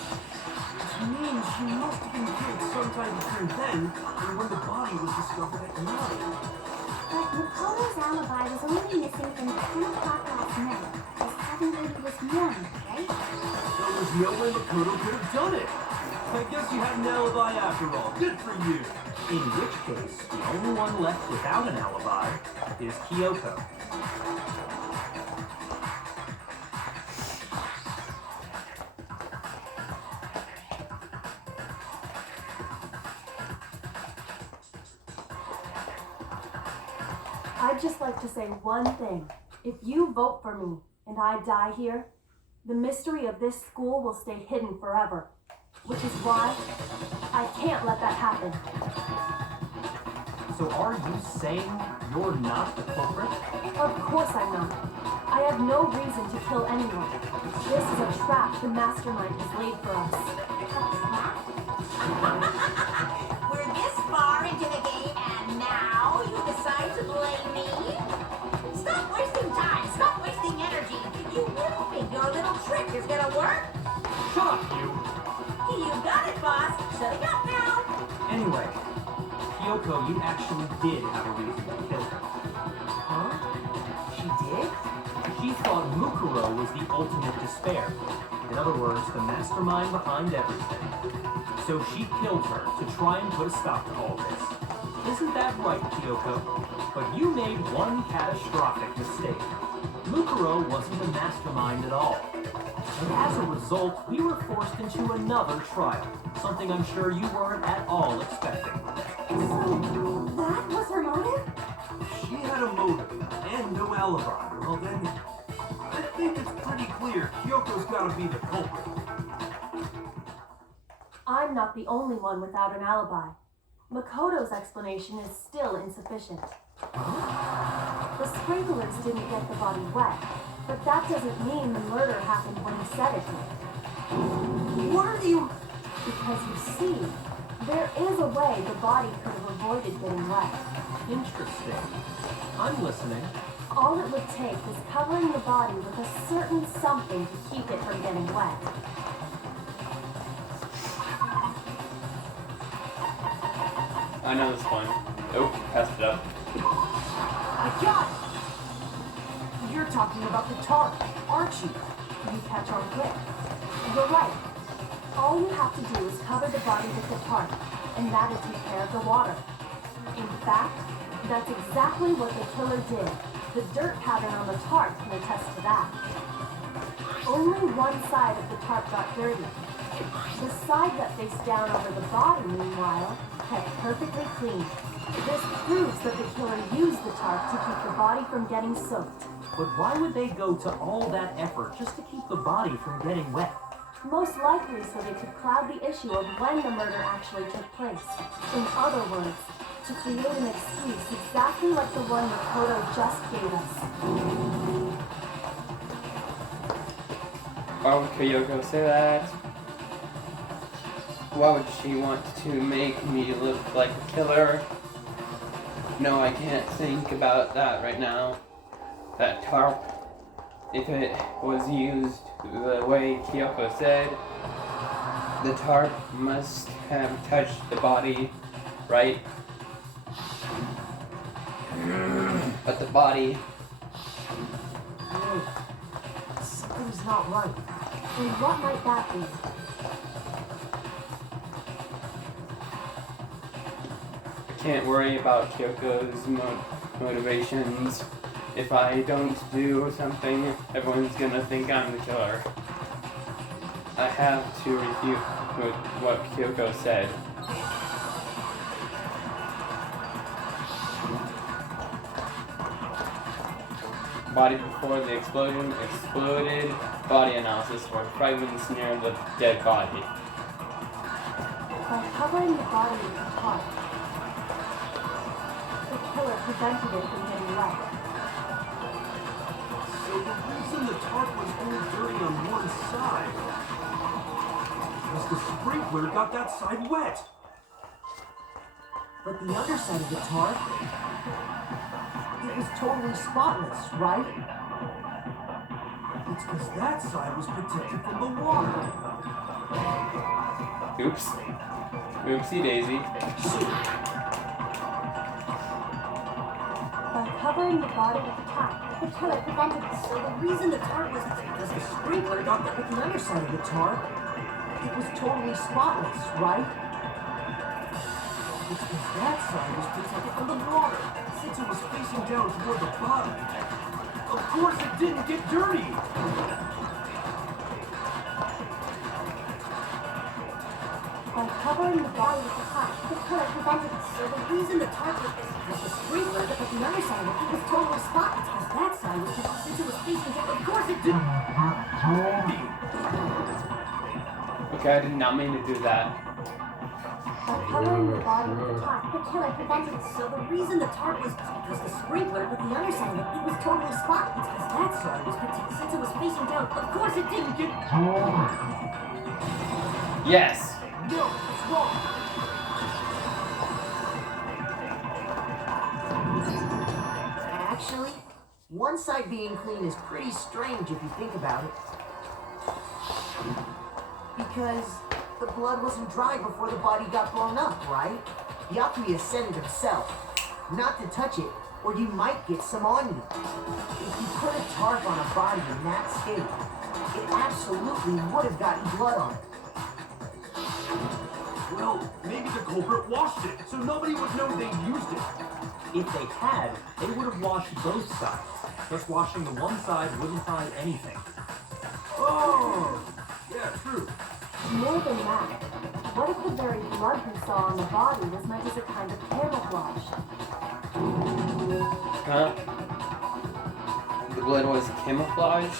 Which means she must have been killed sometime between then and when the body was discovered at 9. But Makoto's alibi was only missing from 10 o'clock last night to 7:30 this morning, right? So there's no way Makoto could have done it. I guess you had an alibi after all. Good for you. In which case, the only one left without an alibi is Kyoko. I'd just like to say one thing. If you vote for me and I die here, the mystery of this school will stay hidden forever. Which is why I can't let that happen. So are you saying you're not the culprit? Of course I'm not. I have no reason to kill anyone. This is a trap the mastermind has laid for us. We're this far into the game, and now you decide to blame me? Stop wasting time. Stop wasting energy. You really think your little trick is gonna work? Shut up, you! You got it, boss. Shutting up now. Anyway, Kyoko, you actually did have a reason to kill her. Huh? She did? She thought Mukuro was the ultimate despair. In other words, the mastermind behind everything. So she killed her to try and put a stop to all this. Isn't that right, Kyoko? But you made one catastrophic mistake. Mukuro wasn't the mastermind at all. And as a result, we were forced into another trial, something I'm sure you weren't at all expecting. That was her motive? She had a motive and no alibi. Well then, I think it's pretty clear Kyoko's gotta be the culprit. I'm not the only one without an alibi. Makoto's explanation is still insufficient. The sprinklers didn't get the body wet, but that doesn't mean the murder happened when he said it did. What are you... Because you see, there is a way the body could have avoided getting wet. Interesting. I'm listening. All it would take is covering the body with a certain something to keep it from getting wet. I know this one. Oh, passed it up. I got it! You're talking about the tarp, aren't you? You catch on quick. You're right. All you have to do is cover the body with the tarp, and that'll take care of the water. In fact, that's exactly what the killer did. The dirt pattern on the tarp can attest to that. Only one side of the tarp got dirty. The side that faced down over the body, meanwhile, kept perfectly clean. This proves that the killer used the tarp to keep the body from getting soaked. But why would they go to all that effort just to keep the body from getting wet? Most likely so they could cloud the issue of when the murder actually took place. In other words, to create an excuse exactly like the one Makoto just gave us. Why would Kyoko say that? Why would she want to make me look like a killer? No, I can't think about that right now. That tarp, if it was used the way Kyoko said, the tarp must have touched the body, right? But the body... Wait, something's not right. And what might that be? I can't worry about Kyoko's motivations. If I don't do something, everyone's gonna think I'm the killer. I have to refute what Kyoko said. Body before the explosion exploded. Body analysis for fragments near the dead body. By covering the body with the tarp, the killer prevented it from getting wet. So the reason the tarp was only dirty on one side was the sprinkler got that side wet. But the other side of the tarp, it was totally spotless, right? It's because that side was protected from the water. Oops. Oopsie daisy. By covering the body with the tarp, the killer prevented it. So the reason the tarp was Because the sprinkler got the other side of the tarp, it was totally spotless, right? It's because that side was protected from the water, since it was facing down toward the body. Of course it didn't get dirty! By covering the body with the tarp, the killer prevented it. So the reason the tarp was the sprinkler, but the other side of it was totally spotless because that side was since it was facing down. Of course it didn't. Okay, I did not mean to do that. By covering the body with the tarp, the killer prevented it. So the reason the tarp was the sprinkler, but the other side of it was totally spotless because that side was protected since it was facing down. Of course it didn't get. Yes! No, it's wrong! Actually, one side being clean is pretty strange if you think about it. Because the blood wasn't dry before the body got blown up, right? Yakuya said it himself. Not to touch it, or you might get some on you. If you put a tarp on a body in that state, it absolutely would have gotten blood on it. Well, maybe the culprit washed it, so nobody would know they used it. If they had, they would have washed both sides. Just washing the one side wouldn't hide anything. Oh! Yeah, true. More than that, what if the very blood we saw on the body was meant as a kind of camouflage? Huh? The blood was camouflage?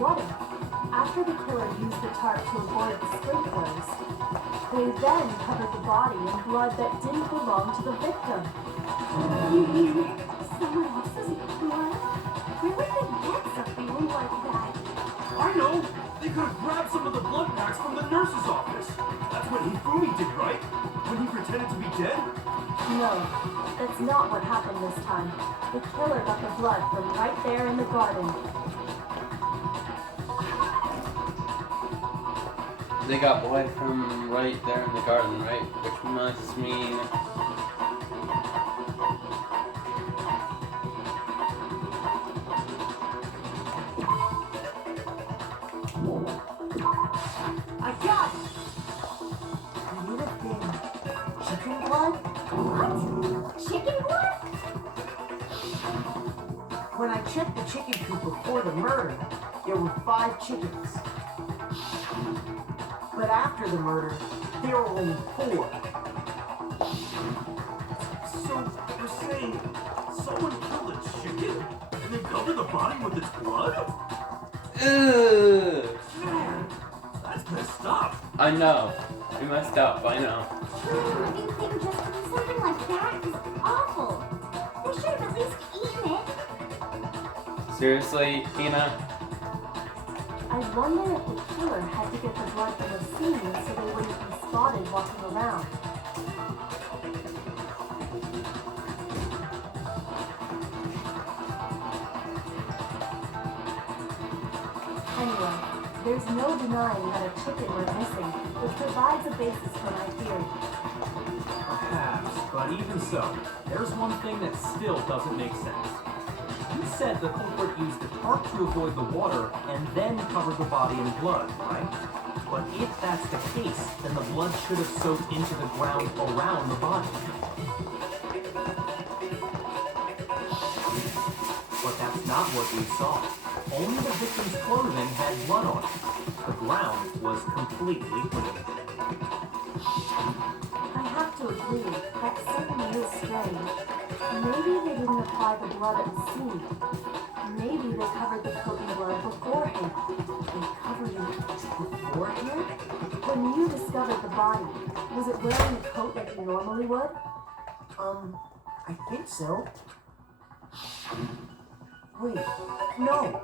What if, after the killer used the tarp to avoid the sprinklers, they then covered the body in blood that didn't belong to the victim? You mean someone else's blood? Where would they get something like that? I know! They could have grabbed some of the blood packs from the nurse's office. That's what Hifumi did, right? When he pretended to be dead? No, that's not what happened this time. The killer got the blood from right there in the garden. They got blood from right there in the garden, right? Which must mean... I got it! Could it have been chicken blood? What? Chicken blood? When I checked the chicken coop before the murder, there were 5 chickens. But after the murder, there were only 4. So, you're saying someone killed a chicken? And they covered the body with its blood? Ugh! Man, that's messed up. I know. We messed up, I know. Anything just something like that is awful. They should have at least eaten it. Seriously, Tina? I wonder if the killer had to get the blood from the scene so they wouldn't be spotted walking around. Anyway, there's no denying that a chicken went missing, which provides a basis for my theory. Perhaps, but even so, there's one thing that still doesn't make sense. You said the culprit used the tarp to avoid the water and then covered the body in blood, right? But if that's the case, then the blood should have soaked into the ground around the body. But that's not what we saw. Only the victim's clothing had blood on it. The ground was completely clean. I have to agree, that certainly is strange. Maybe they didn't apply the blood at the scene. Maybe they covered the coat in blood beforehand. They covered it beforehand? When you discovered the body, was it wearing a coat like you normally would? I think so. Wait, no.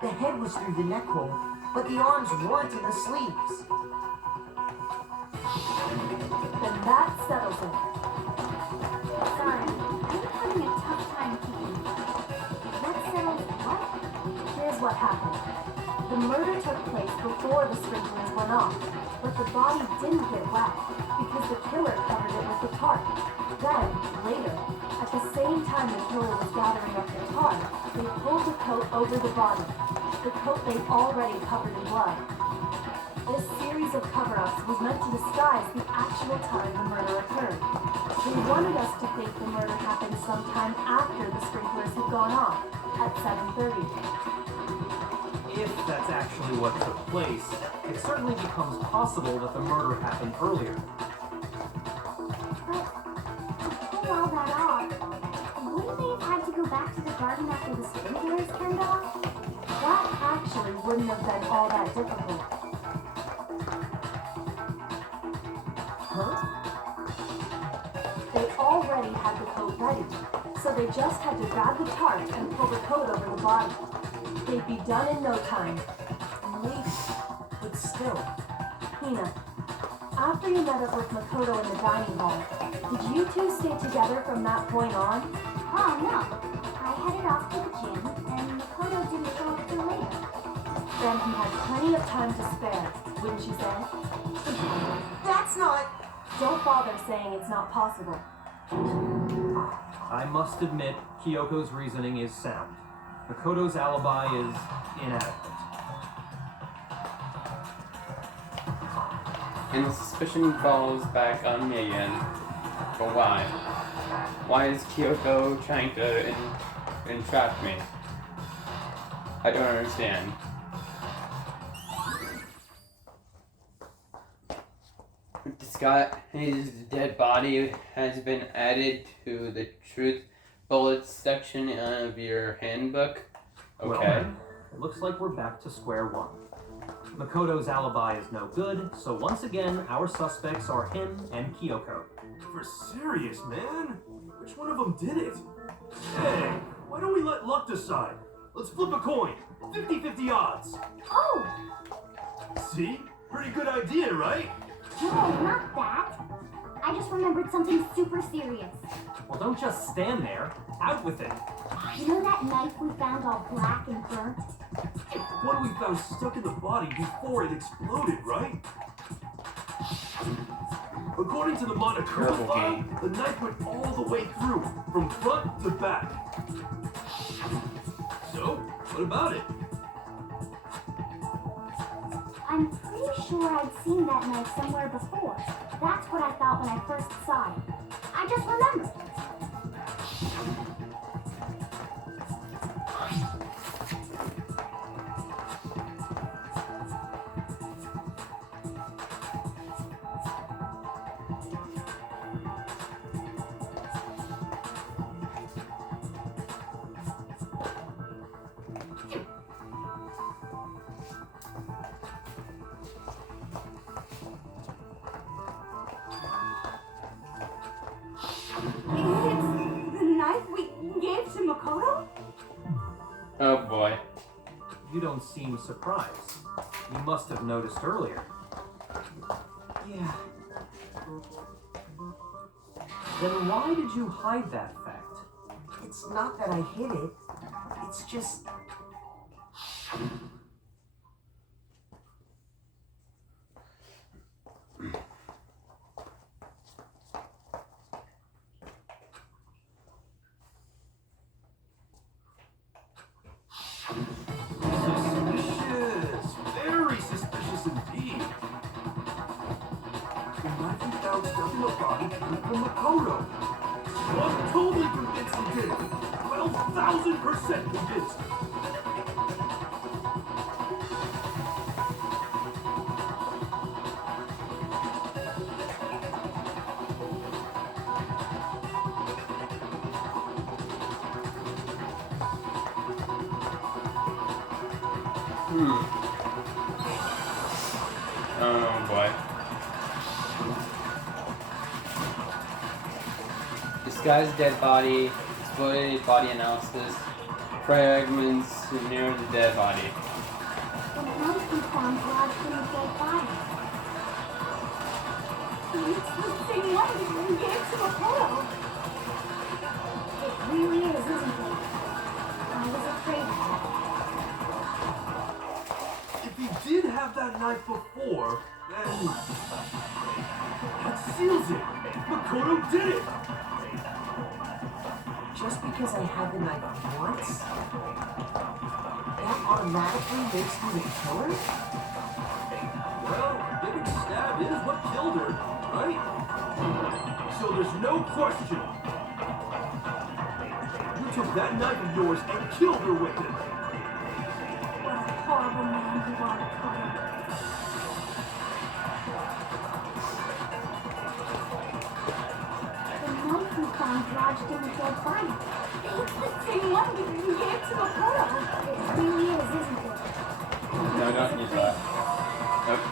The head was through the neck hole, but the arms weren't in the sleeves. Then that settles it. Sorry, I'm having a tough time keeping. That settles what? Here's what happened. The murder took place before the sprinklers went off, but the body didn't get wet because the killer covered it with the tarp. Then, later, at the same time the killer was gathering up the tarp, they pulled the coat over the body, the coat they'd already covered in blood. This series of cover-ups was meant to disguise the actual time the murder occurred. They wanted us to think the murder happened sometime after the sprinklers had gone off, at 7:30. If that's actually what took place, it certainly becomes possible that the murder happened earlier. But to pull all that off, wouldn't they have had to go back to the garden after the sprinklers turned off? That actually wouldn't have been all that difficult. Huh? They already had the coat ready, so they just had to grab the tarp and pull the coat over the body. They'd be done in no time. Maybe, but still. Hina, after you met up with Makoto in the dining hall, did you two stay together from that point on? Oh no, I headed off to the gym, and Makoto didn't show up till later. Then he had plenty of time to spare, wouldn't you say? That's not... Don't bother saying it's not possible. I must admit, Kyoko's reasoning is sound. Makoto's alibi is inadequate. And the suspicion falls back on me again. But why? Why is Kyoko trying to entrap me? I don't understand. His dead body has been added to the truth bullets section of your handbook. Okay. Well, it looks like we're back to square one. Makoto's alibi is no good, so once again, our suspects are him and Kyoko. For serious, man? Which one of them did it? Hey, why don't we let luck decide? Let's flip a coin. 50-50 odds. Oh, See? Pretty good idea, right? no, not that. I just remembered something super serious. Well, don't just stand there. Out with it. You know that knife we found all black and burnt? The one we found stuck in the body before it exploded, right? According to the Monokuma Terrible file, game. the knife went all the way through, from front to back. So, what about it? I'm pretty sure I'd seen that knife somewhere before. That's what I thought when I first saw it. I just remembered. It's the knife we gave to Makoto? Oh boy. You don't seem surprised. You must have noticed earlier. Yeah. Then why did you hide that fact? It's not that I hid it. It's just... Suspicious! Very suspicious indeed. The knife we found stuck in the body came from Makoto. I'm totally convinced he did it. 12,000% convinced. Oh boy. This guy's dead body, exploded body analysis, fragments near the dead body. The knife we found lodged in the dead body. It's the same one that you gave to Makoto. It really is, isn't it? I was afraid of that. If he did have that knife before, then... that seals it! Makoto did it! Just because I had the knife once, that automatically makes me the killer? Well, getting stabbed is what killed her, right? So there's no question. You took that knife of yours and killed her with it. What a horrible man you are, Makoto. The knife we found lodged in the dead body. It's the same one that you gave to Makoto. It really is, isn't it? No, don't use that. Nope.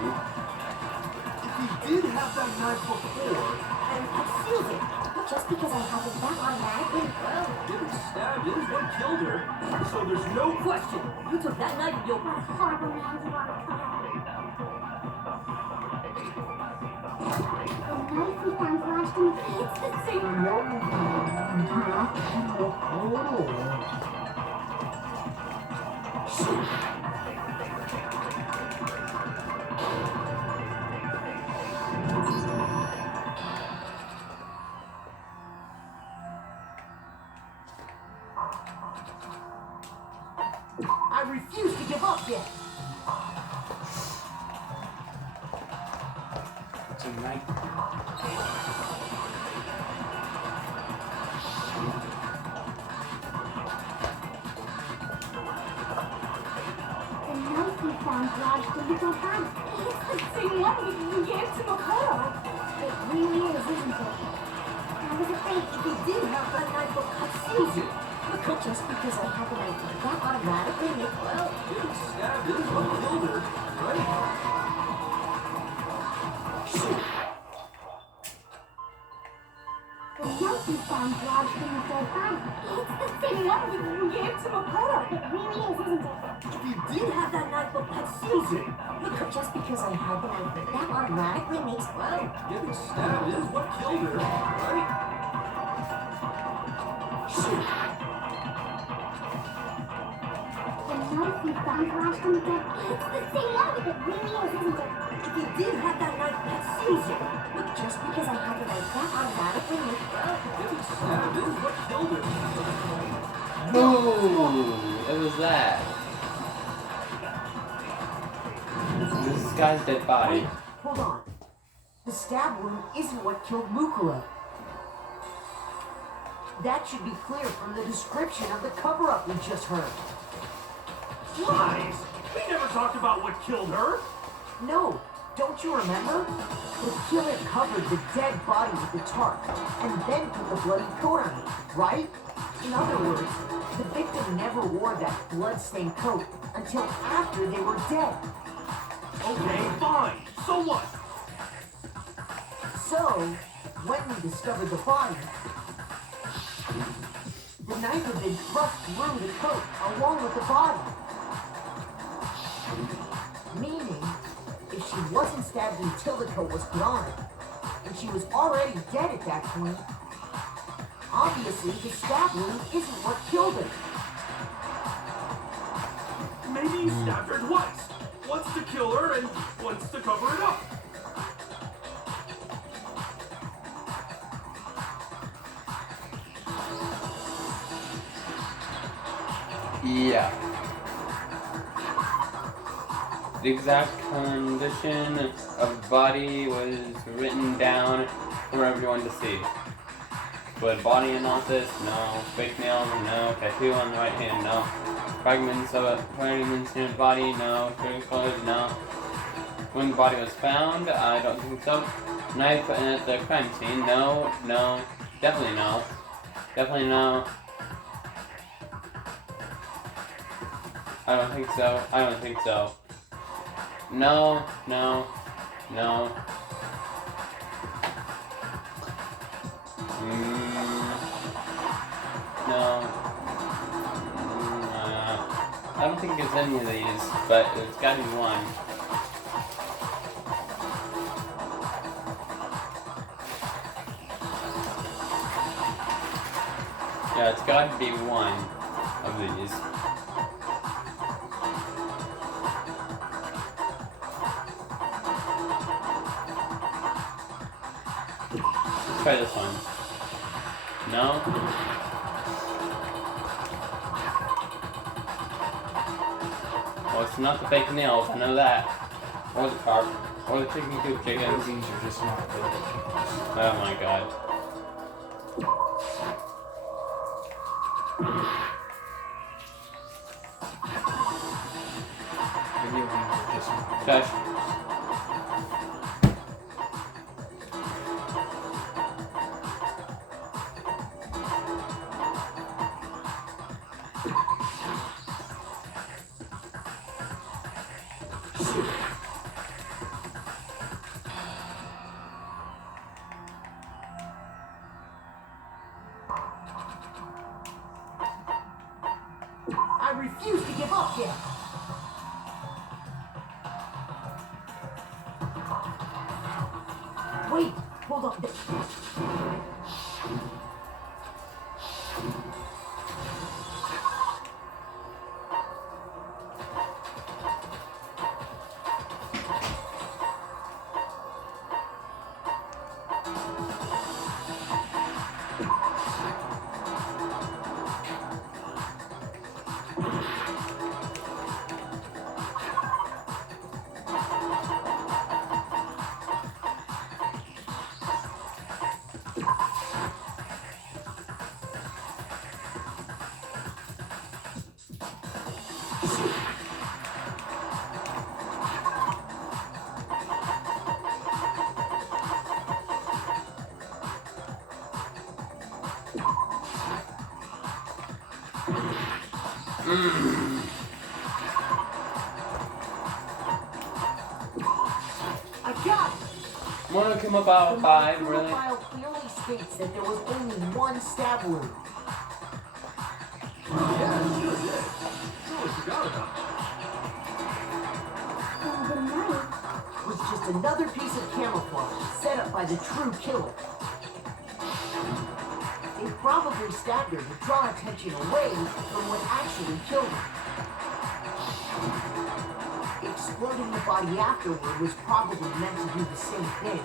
If he did have that knife before, And it seals it. Just because I have it, that automatically... Well, getting stabbed is what killed her. So there's no question. you took that knife of yours. What a horrible man you are, Makoto. The knife we found lodged in the... It's the same. I refuse to give up yet. Tonight. The knife we found lodged in the dead body. It's the same one that you gave to Makoto. It really is, isn't it? I was afraid If he did have that knife, that seals it. Look, just because I have the knife, that automatically makes... Well, Getting stabbed is what killed her, right? the knife we found lodged in the dead body. It's the same one that you gave to Makoto. It really is, isn't it? If he did have that knife, that seals it. Look, just because I have the knife, that automatically makes... well, Getting stabbed is what killed her, right? The knife we found lodged in the dead body. It's the same one. It really is, isn't it? If he did have that knife, that seals it. Look, just because I have the knife, that automatically makes... Getting stabbed is what killed her. Ooh, it was that. This guy's dead body. Wait, hold on. The stab wound isn't what killed Mukuro. That should be clear from the description of the cover-up we just heard. Lies! We never talked about what killed her! No, don't you remember? The killer covered the dead body with the tarp and then put the bloody coat on it, right? In other words, the victim never wore that blood-stained coat until after they were dead. Okay, fine. So what? So, when we discovered the body, the knife had been thrust through the coat along with the body. Meaning, if she wasn't stabbed until the coat was put on, and she was already dead at that point, obviously the stab wound isn't what killed her. Maybe he stabbed her twice. Once to kill her and once to cover it up. Yeah. The exact condition of the body was written down for everyone to see. But body analysis, no. Fake nails, no. Tattoo on the right hand, no. Fragments in the body, no. Trigger colors, no. When the body was found, I don't think so. Knife at the crime scene, no. Definitely no. Definitely no. I don't think so. No. No. I don't think it's any of these, but it's gotta be one. Yeah, it's gotta be one of these. Let's try this one. No? Well, it's not the fake nails, I know that. Or the carp. Or the chicken coop chickens. These are just not good. Oh my god. Video games are just not good. Shush. I refuse to give up yet. Wait, hold on. I got it! Wanna come about The 5, molecular really? file clearly states that there was only one stab wound. Yeah, it sure did. Totally forgot about it. Well, good night. It was just another piece of camouflage set up by the true killer. They probably stabbed her to draw attention away from what actually killed her. Exploding the body afterward was probably meant to do the same thing.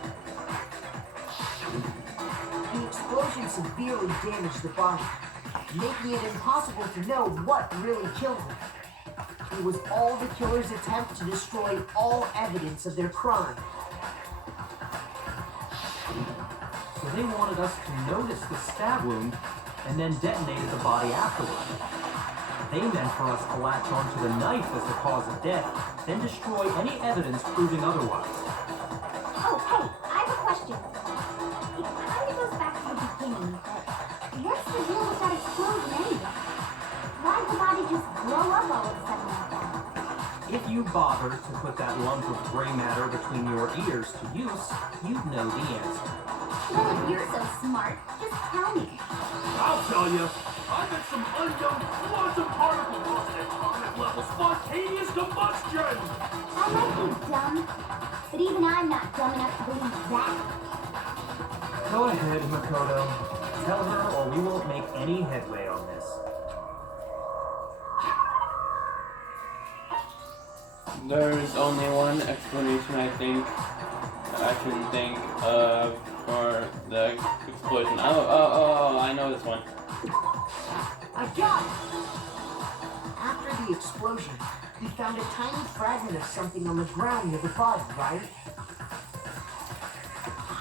The explosion severely damaged the body, making it impossible to know what really killed her. It was all the killer's attempt to destroy all evidence of their crime. So they wanted us to notice the stab wound and then detonated the body afterward. They meant for us to latch onto the knife as the cause of death, then destroy any evidence proving otherwise. Oh, hey, I have a question. It kind of goes back to the beginning, but what's the deal with that explosion anyway? Why'd the body just blow up all of a sudden like that? If you bothered to put that lump of gray matter between your ears to use, you'd know the answer. Well, if you're so smart, just tell me. I'll tell you. I bet some unknown quantum particle lost atomic levels spontaneous combustion! I might be dumb, but even I'm not dumb enough to believe that. Go ahead, Makoto. Tell her or we won't make any headway on this. There's only one explanation I can think of for the explosion. Oh, I know this one. I got it! After the explosion, we found a tiny fragment of something on the ground near the body, right?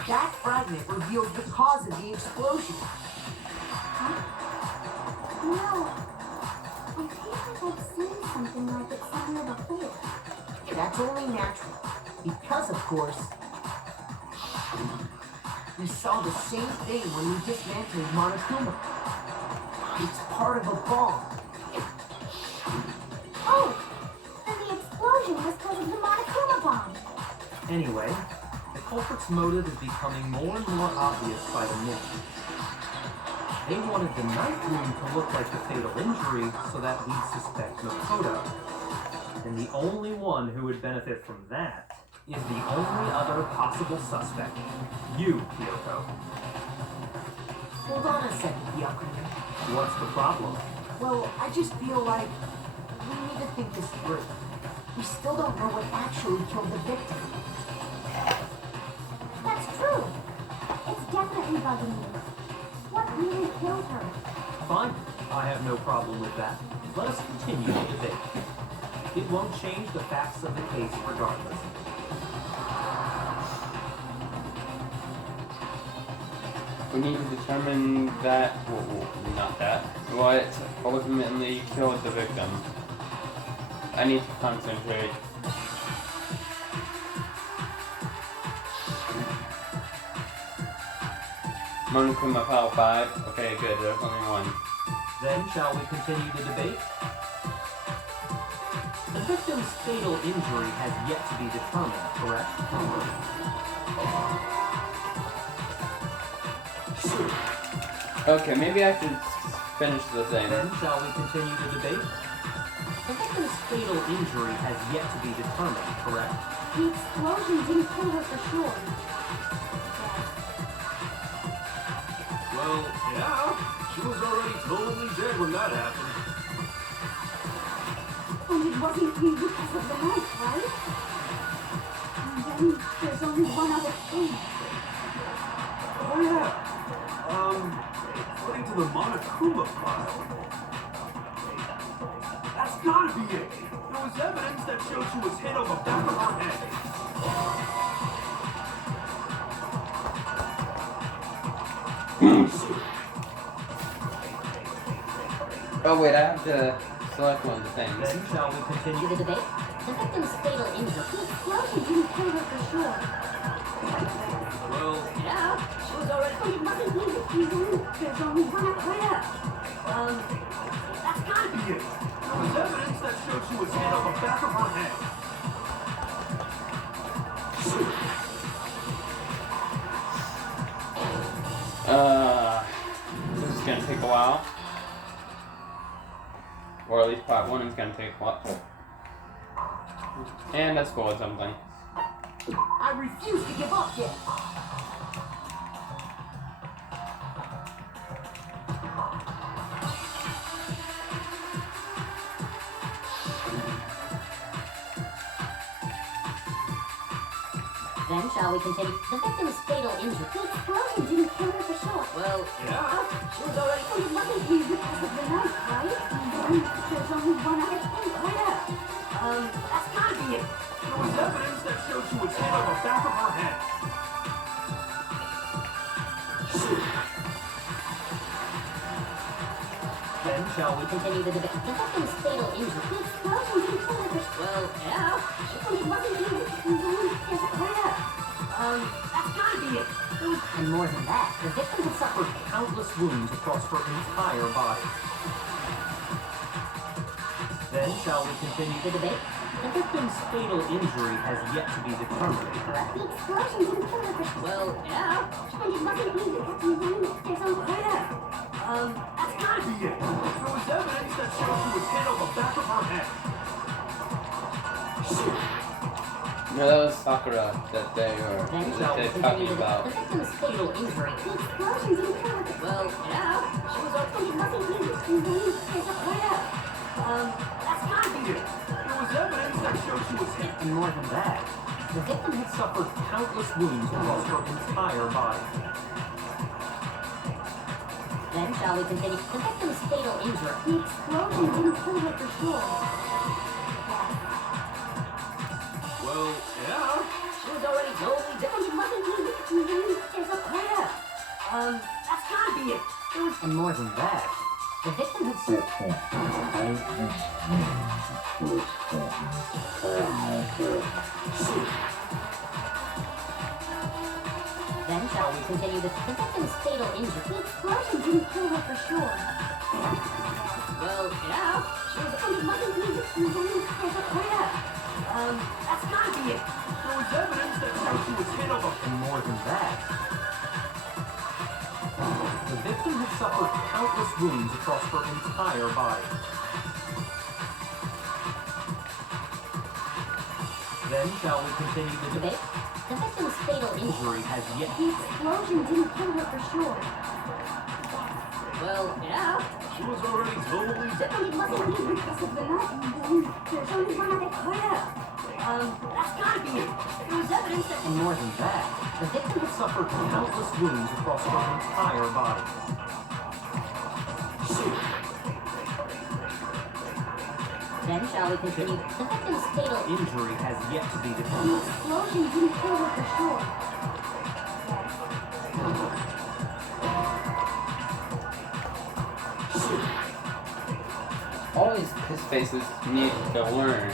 That fragment revealed the cause of the explosion. No. I feel like I've seen something like it somewhere before. That's only natural. Because, of course, we saw the same thing when we dismantled Monokuma. It's part of a bomb. Oh! And the explosion was because of the Monokuma bomb. Anyway, the culprit's motive is becoming more and more obvious by the minute. They wanted the knife wound to look like the fatal injury so that we'd suspect Makoto. And the only one who would benefit from that is the only other possible suspect. You, Kyoko. Hold on a second, Byakuya. What's the problem? Well, I just feel like we need to think this through. We still don't know what actually killed the victim. That's true. It's definitely bugging me. What really killed her? Fine. I have no problem with that. Let us continue the debate. It won't change the facts of the case regardless. We need to determine that, not that, what ultimately killed the victim. I need to concentrate. Monokuma Pal 5. Okay, good, there's only one. Then shall we continue the debate? The victim's fatal injury has yet to be determined, correct? Okay, maybe I should finish the thing. Then shall we continue the debate? The victim's fatal injury has yet to be determined, correct? The explosion didn't kill her for sure. Well, yeah. She was already totally dead when that happened. And it wasn't you because of the knife, right? And then there's only one other thing. Oh, yeah. According to the Monokuma file. That's gotta be it. There was evidence that showed she was hit on the back of her head. Oh wait, I have to select one of the things. Then shall we continue the debate? The victim's fatal injury. The explosion didn't kill her for sure. Well, Yeah, she was already. But it wasn't you. There's only one other way up. That's gotta be it. There was evidence that showed she was hit on the back of her head. This is gonna take a while. Or at least part 1 is gonna take a while. And that's cool, something. I refuse to give up yet. Then shall we continue? The victim's fatal injury. The explosion didn't kill her for sure. Well, Yeah. she was already. But it wasn't you because of the knife, right? And then there's only one other thing. That's gotta be it. There was evidence that showed she was hit on the back of her head. Then shall we Continue the debate. The victim's fatal injury. The explosion didn't kill her for sure. Well, yeah. But it wasn't you. And then there's a way up. That's gotta be it. And more than that, the victim had suffered countless wounds across her entire body. Then shall we continue the debate? The victim's fatal injury has yet to be determined, correct? The explosion didn't kill her for sure. Well, yeah. And it wasn't you because and then there's only way up. That's gotta be Be it. There was evidence that showed she was hit on the back of her head. No, that was Sakura that they're talking about. The victim's fatal injury. The explosion didn't kill her. Well, yeah, she was It wasn't you. There's a fire. that's gotta be it. There was evidence that showed she was hit, and more than that, the victim had suffered countless wounds across her entire body. Then shall we continue? The victim's fatal injury. The explosion didn't kill her for sure. Well, yeah. She was already totally dead. It wasn't you. There's a fire. That's gotta be it. And more than that, the victim had Then shall we continue the victim's fatal injury? The explosion didn't kill her for sure. Well, yeah, she was. It wasn't you. There's a fire. That's gotta be it. There was evidence that showed she was hit over. and more than that, the victim had suffered countless wounds across her entire body. Then shall we continue the debate? The victim's fatal injury. Injury has yet. The explosion didn't kill her for sure. Well, yeah. She was already totally dead. It wasn't you because of the night. There's only one other fire. That's gotta be it. There was evidence that. And more than that, the victim had suffered countless wounds across her entire body. Then shall we continue? The victim's fatal injury. Injury has yet to be The determined. explosion didn't kill her for sure. All these piss faces need to learn.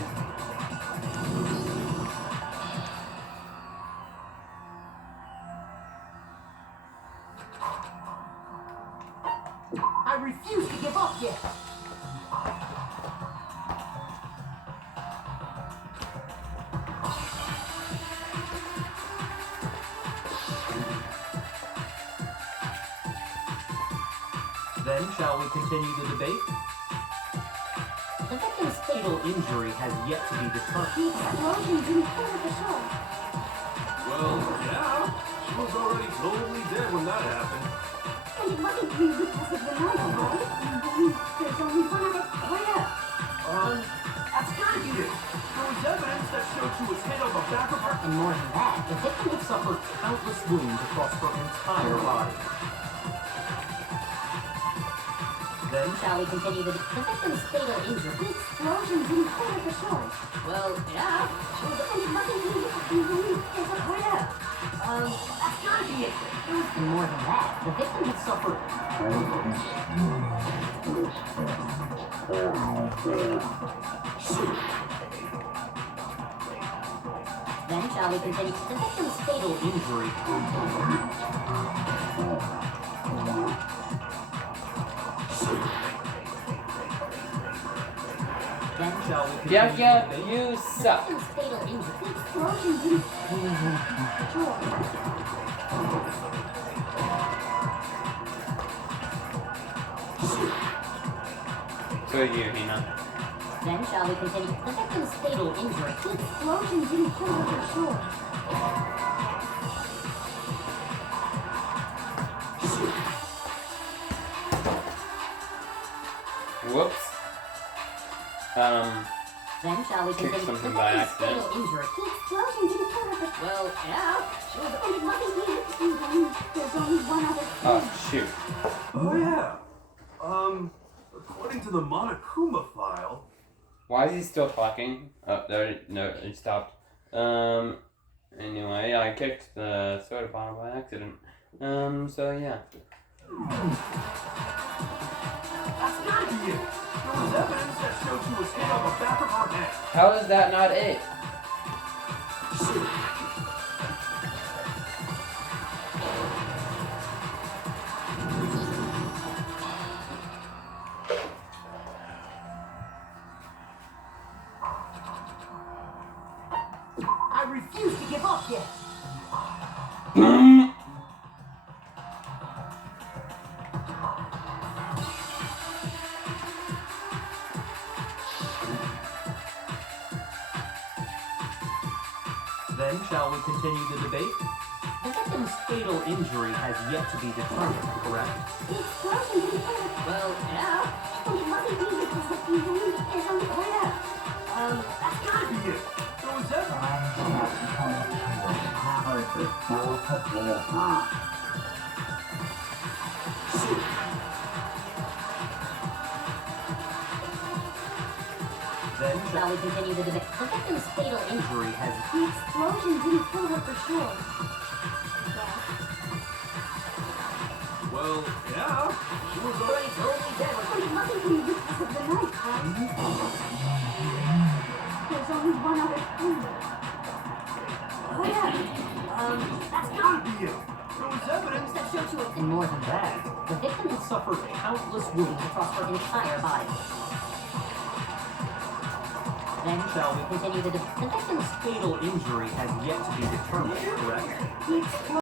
I refuse to give up yet. Then shall we continue the debate? The victim's fatal Fatal injury has yet to be determined. The explosion didn't kill her for sure. Well, yeah. She was already totally dead when that happened. And it wasn't you because of the night, right? There's only one other fire. That's gotta be it. There was evidence that showed she was hit on the back of her. And more than that, the victim had suffered countless wounds across her entire body. Then Shall we continue the victim's fatal injury? The explosion didn't kill her for sure. Well, yeah. She was. And it wasn't you. There's a fire. That's gotta be it. and more than that, the victim had suffered. Then shall we continue the victim's fatal Injury. Then Shall we continue Yeah, the debate? you suck. victim's fatal injury. The explosion didn't kill her for sure. So you, Hina. Then shall we continue the victim's fatal injury. The explosion didn't kill her for sure. Whoops. Then shall we Kick continue the something by victim's accident. fatal injury. The explosion didn't kill her for Well, yeah. She was. And it wasn't you. There's only one other Oh, shoot. Oh, yeah. According to the Monokuma file, Why is he still talking? Oh, there, no, it stopped. Anyway, I kicked the soda bottle by accident. So yeah. that's gotta be it. There was evidence that showed she was hit on the back of her head. How is that not it? I refuse to give up yet. Then, shall we continue the debate? The victim's fatal injury has yet to be determined, correct? The explosion didn't kill her. Well, yeah. But it wasn't easy because the fusion is on the ground. That's gotta be it. So is that... Then, Shall we continue the debate? The victim's fatal injury has... The explosion didn't kill her for sure. Well, yeah. She was already Totally dead. But it wasn't really because of the knife, right? There's only one other thing. Oh, yeah. That's gotta be it. There was evidence that show to it. And more than that, the victim has suffered countless wounds across her entire body. Then, shall we continue the victim's fatal injury has yet to be determined, correct? The explosion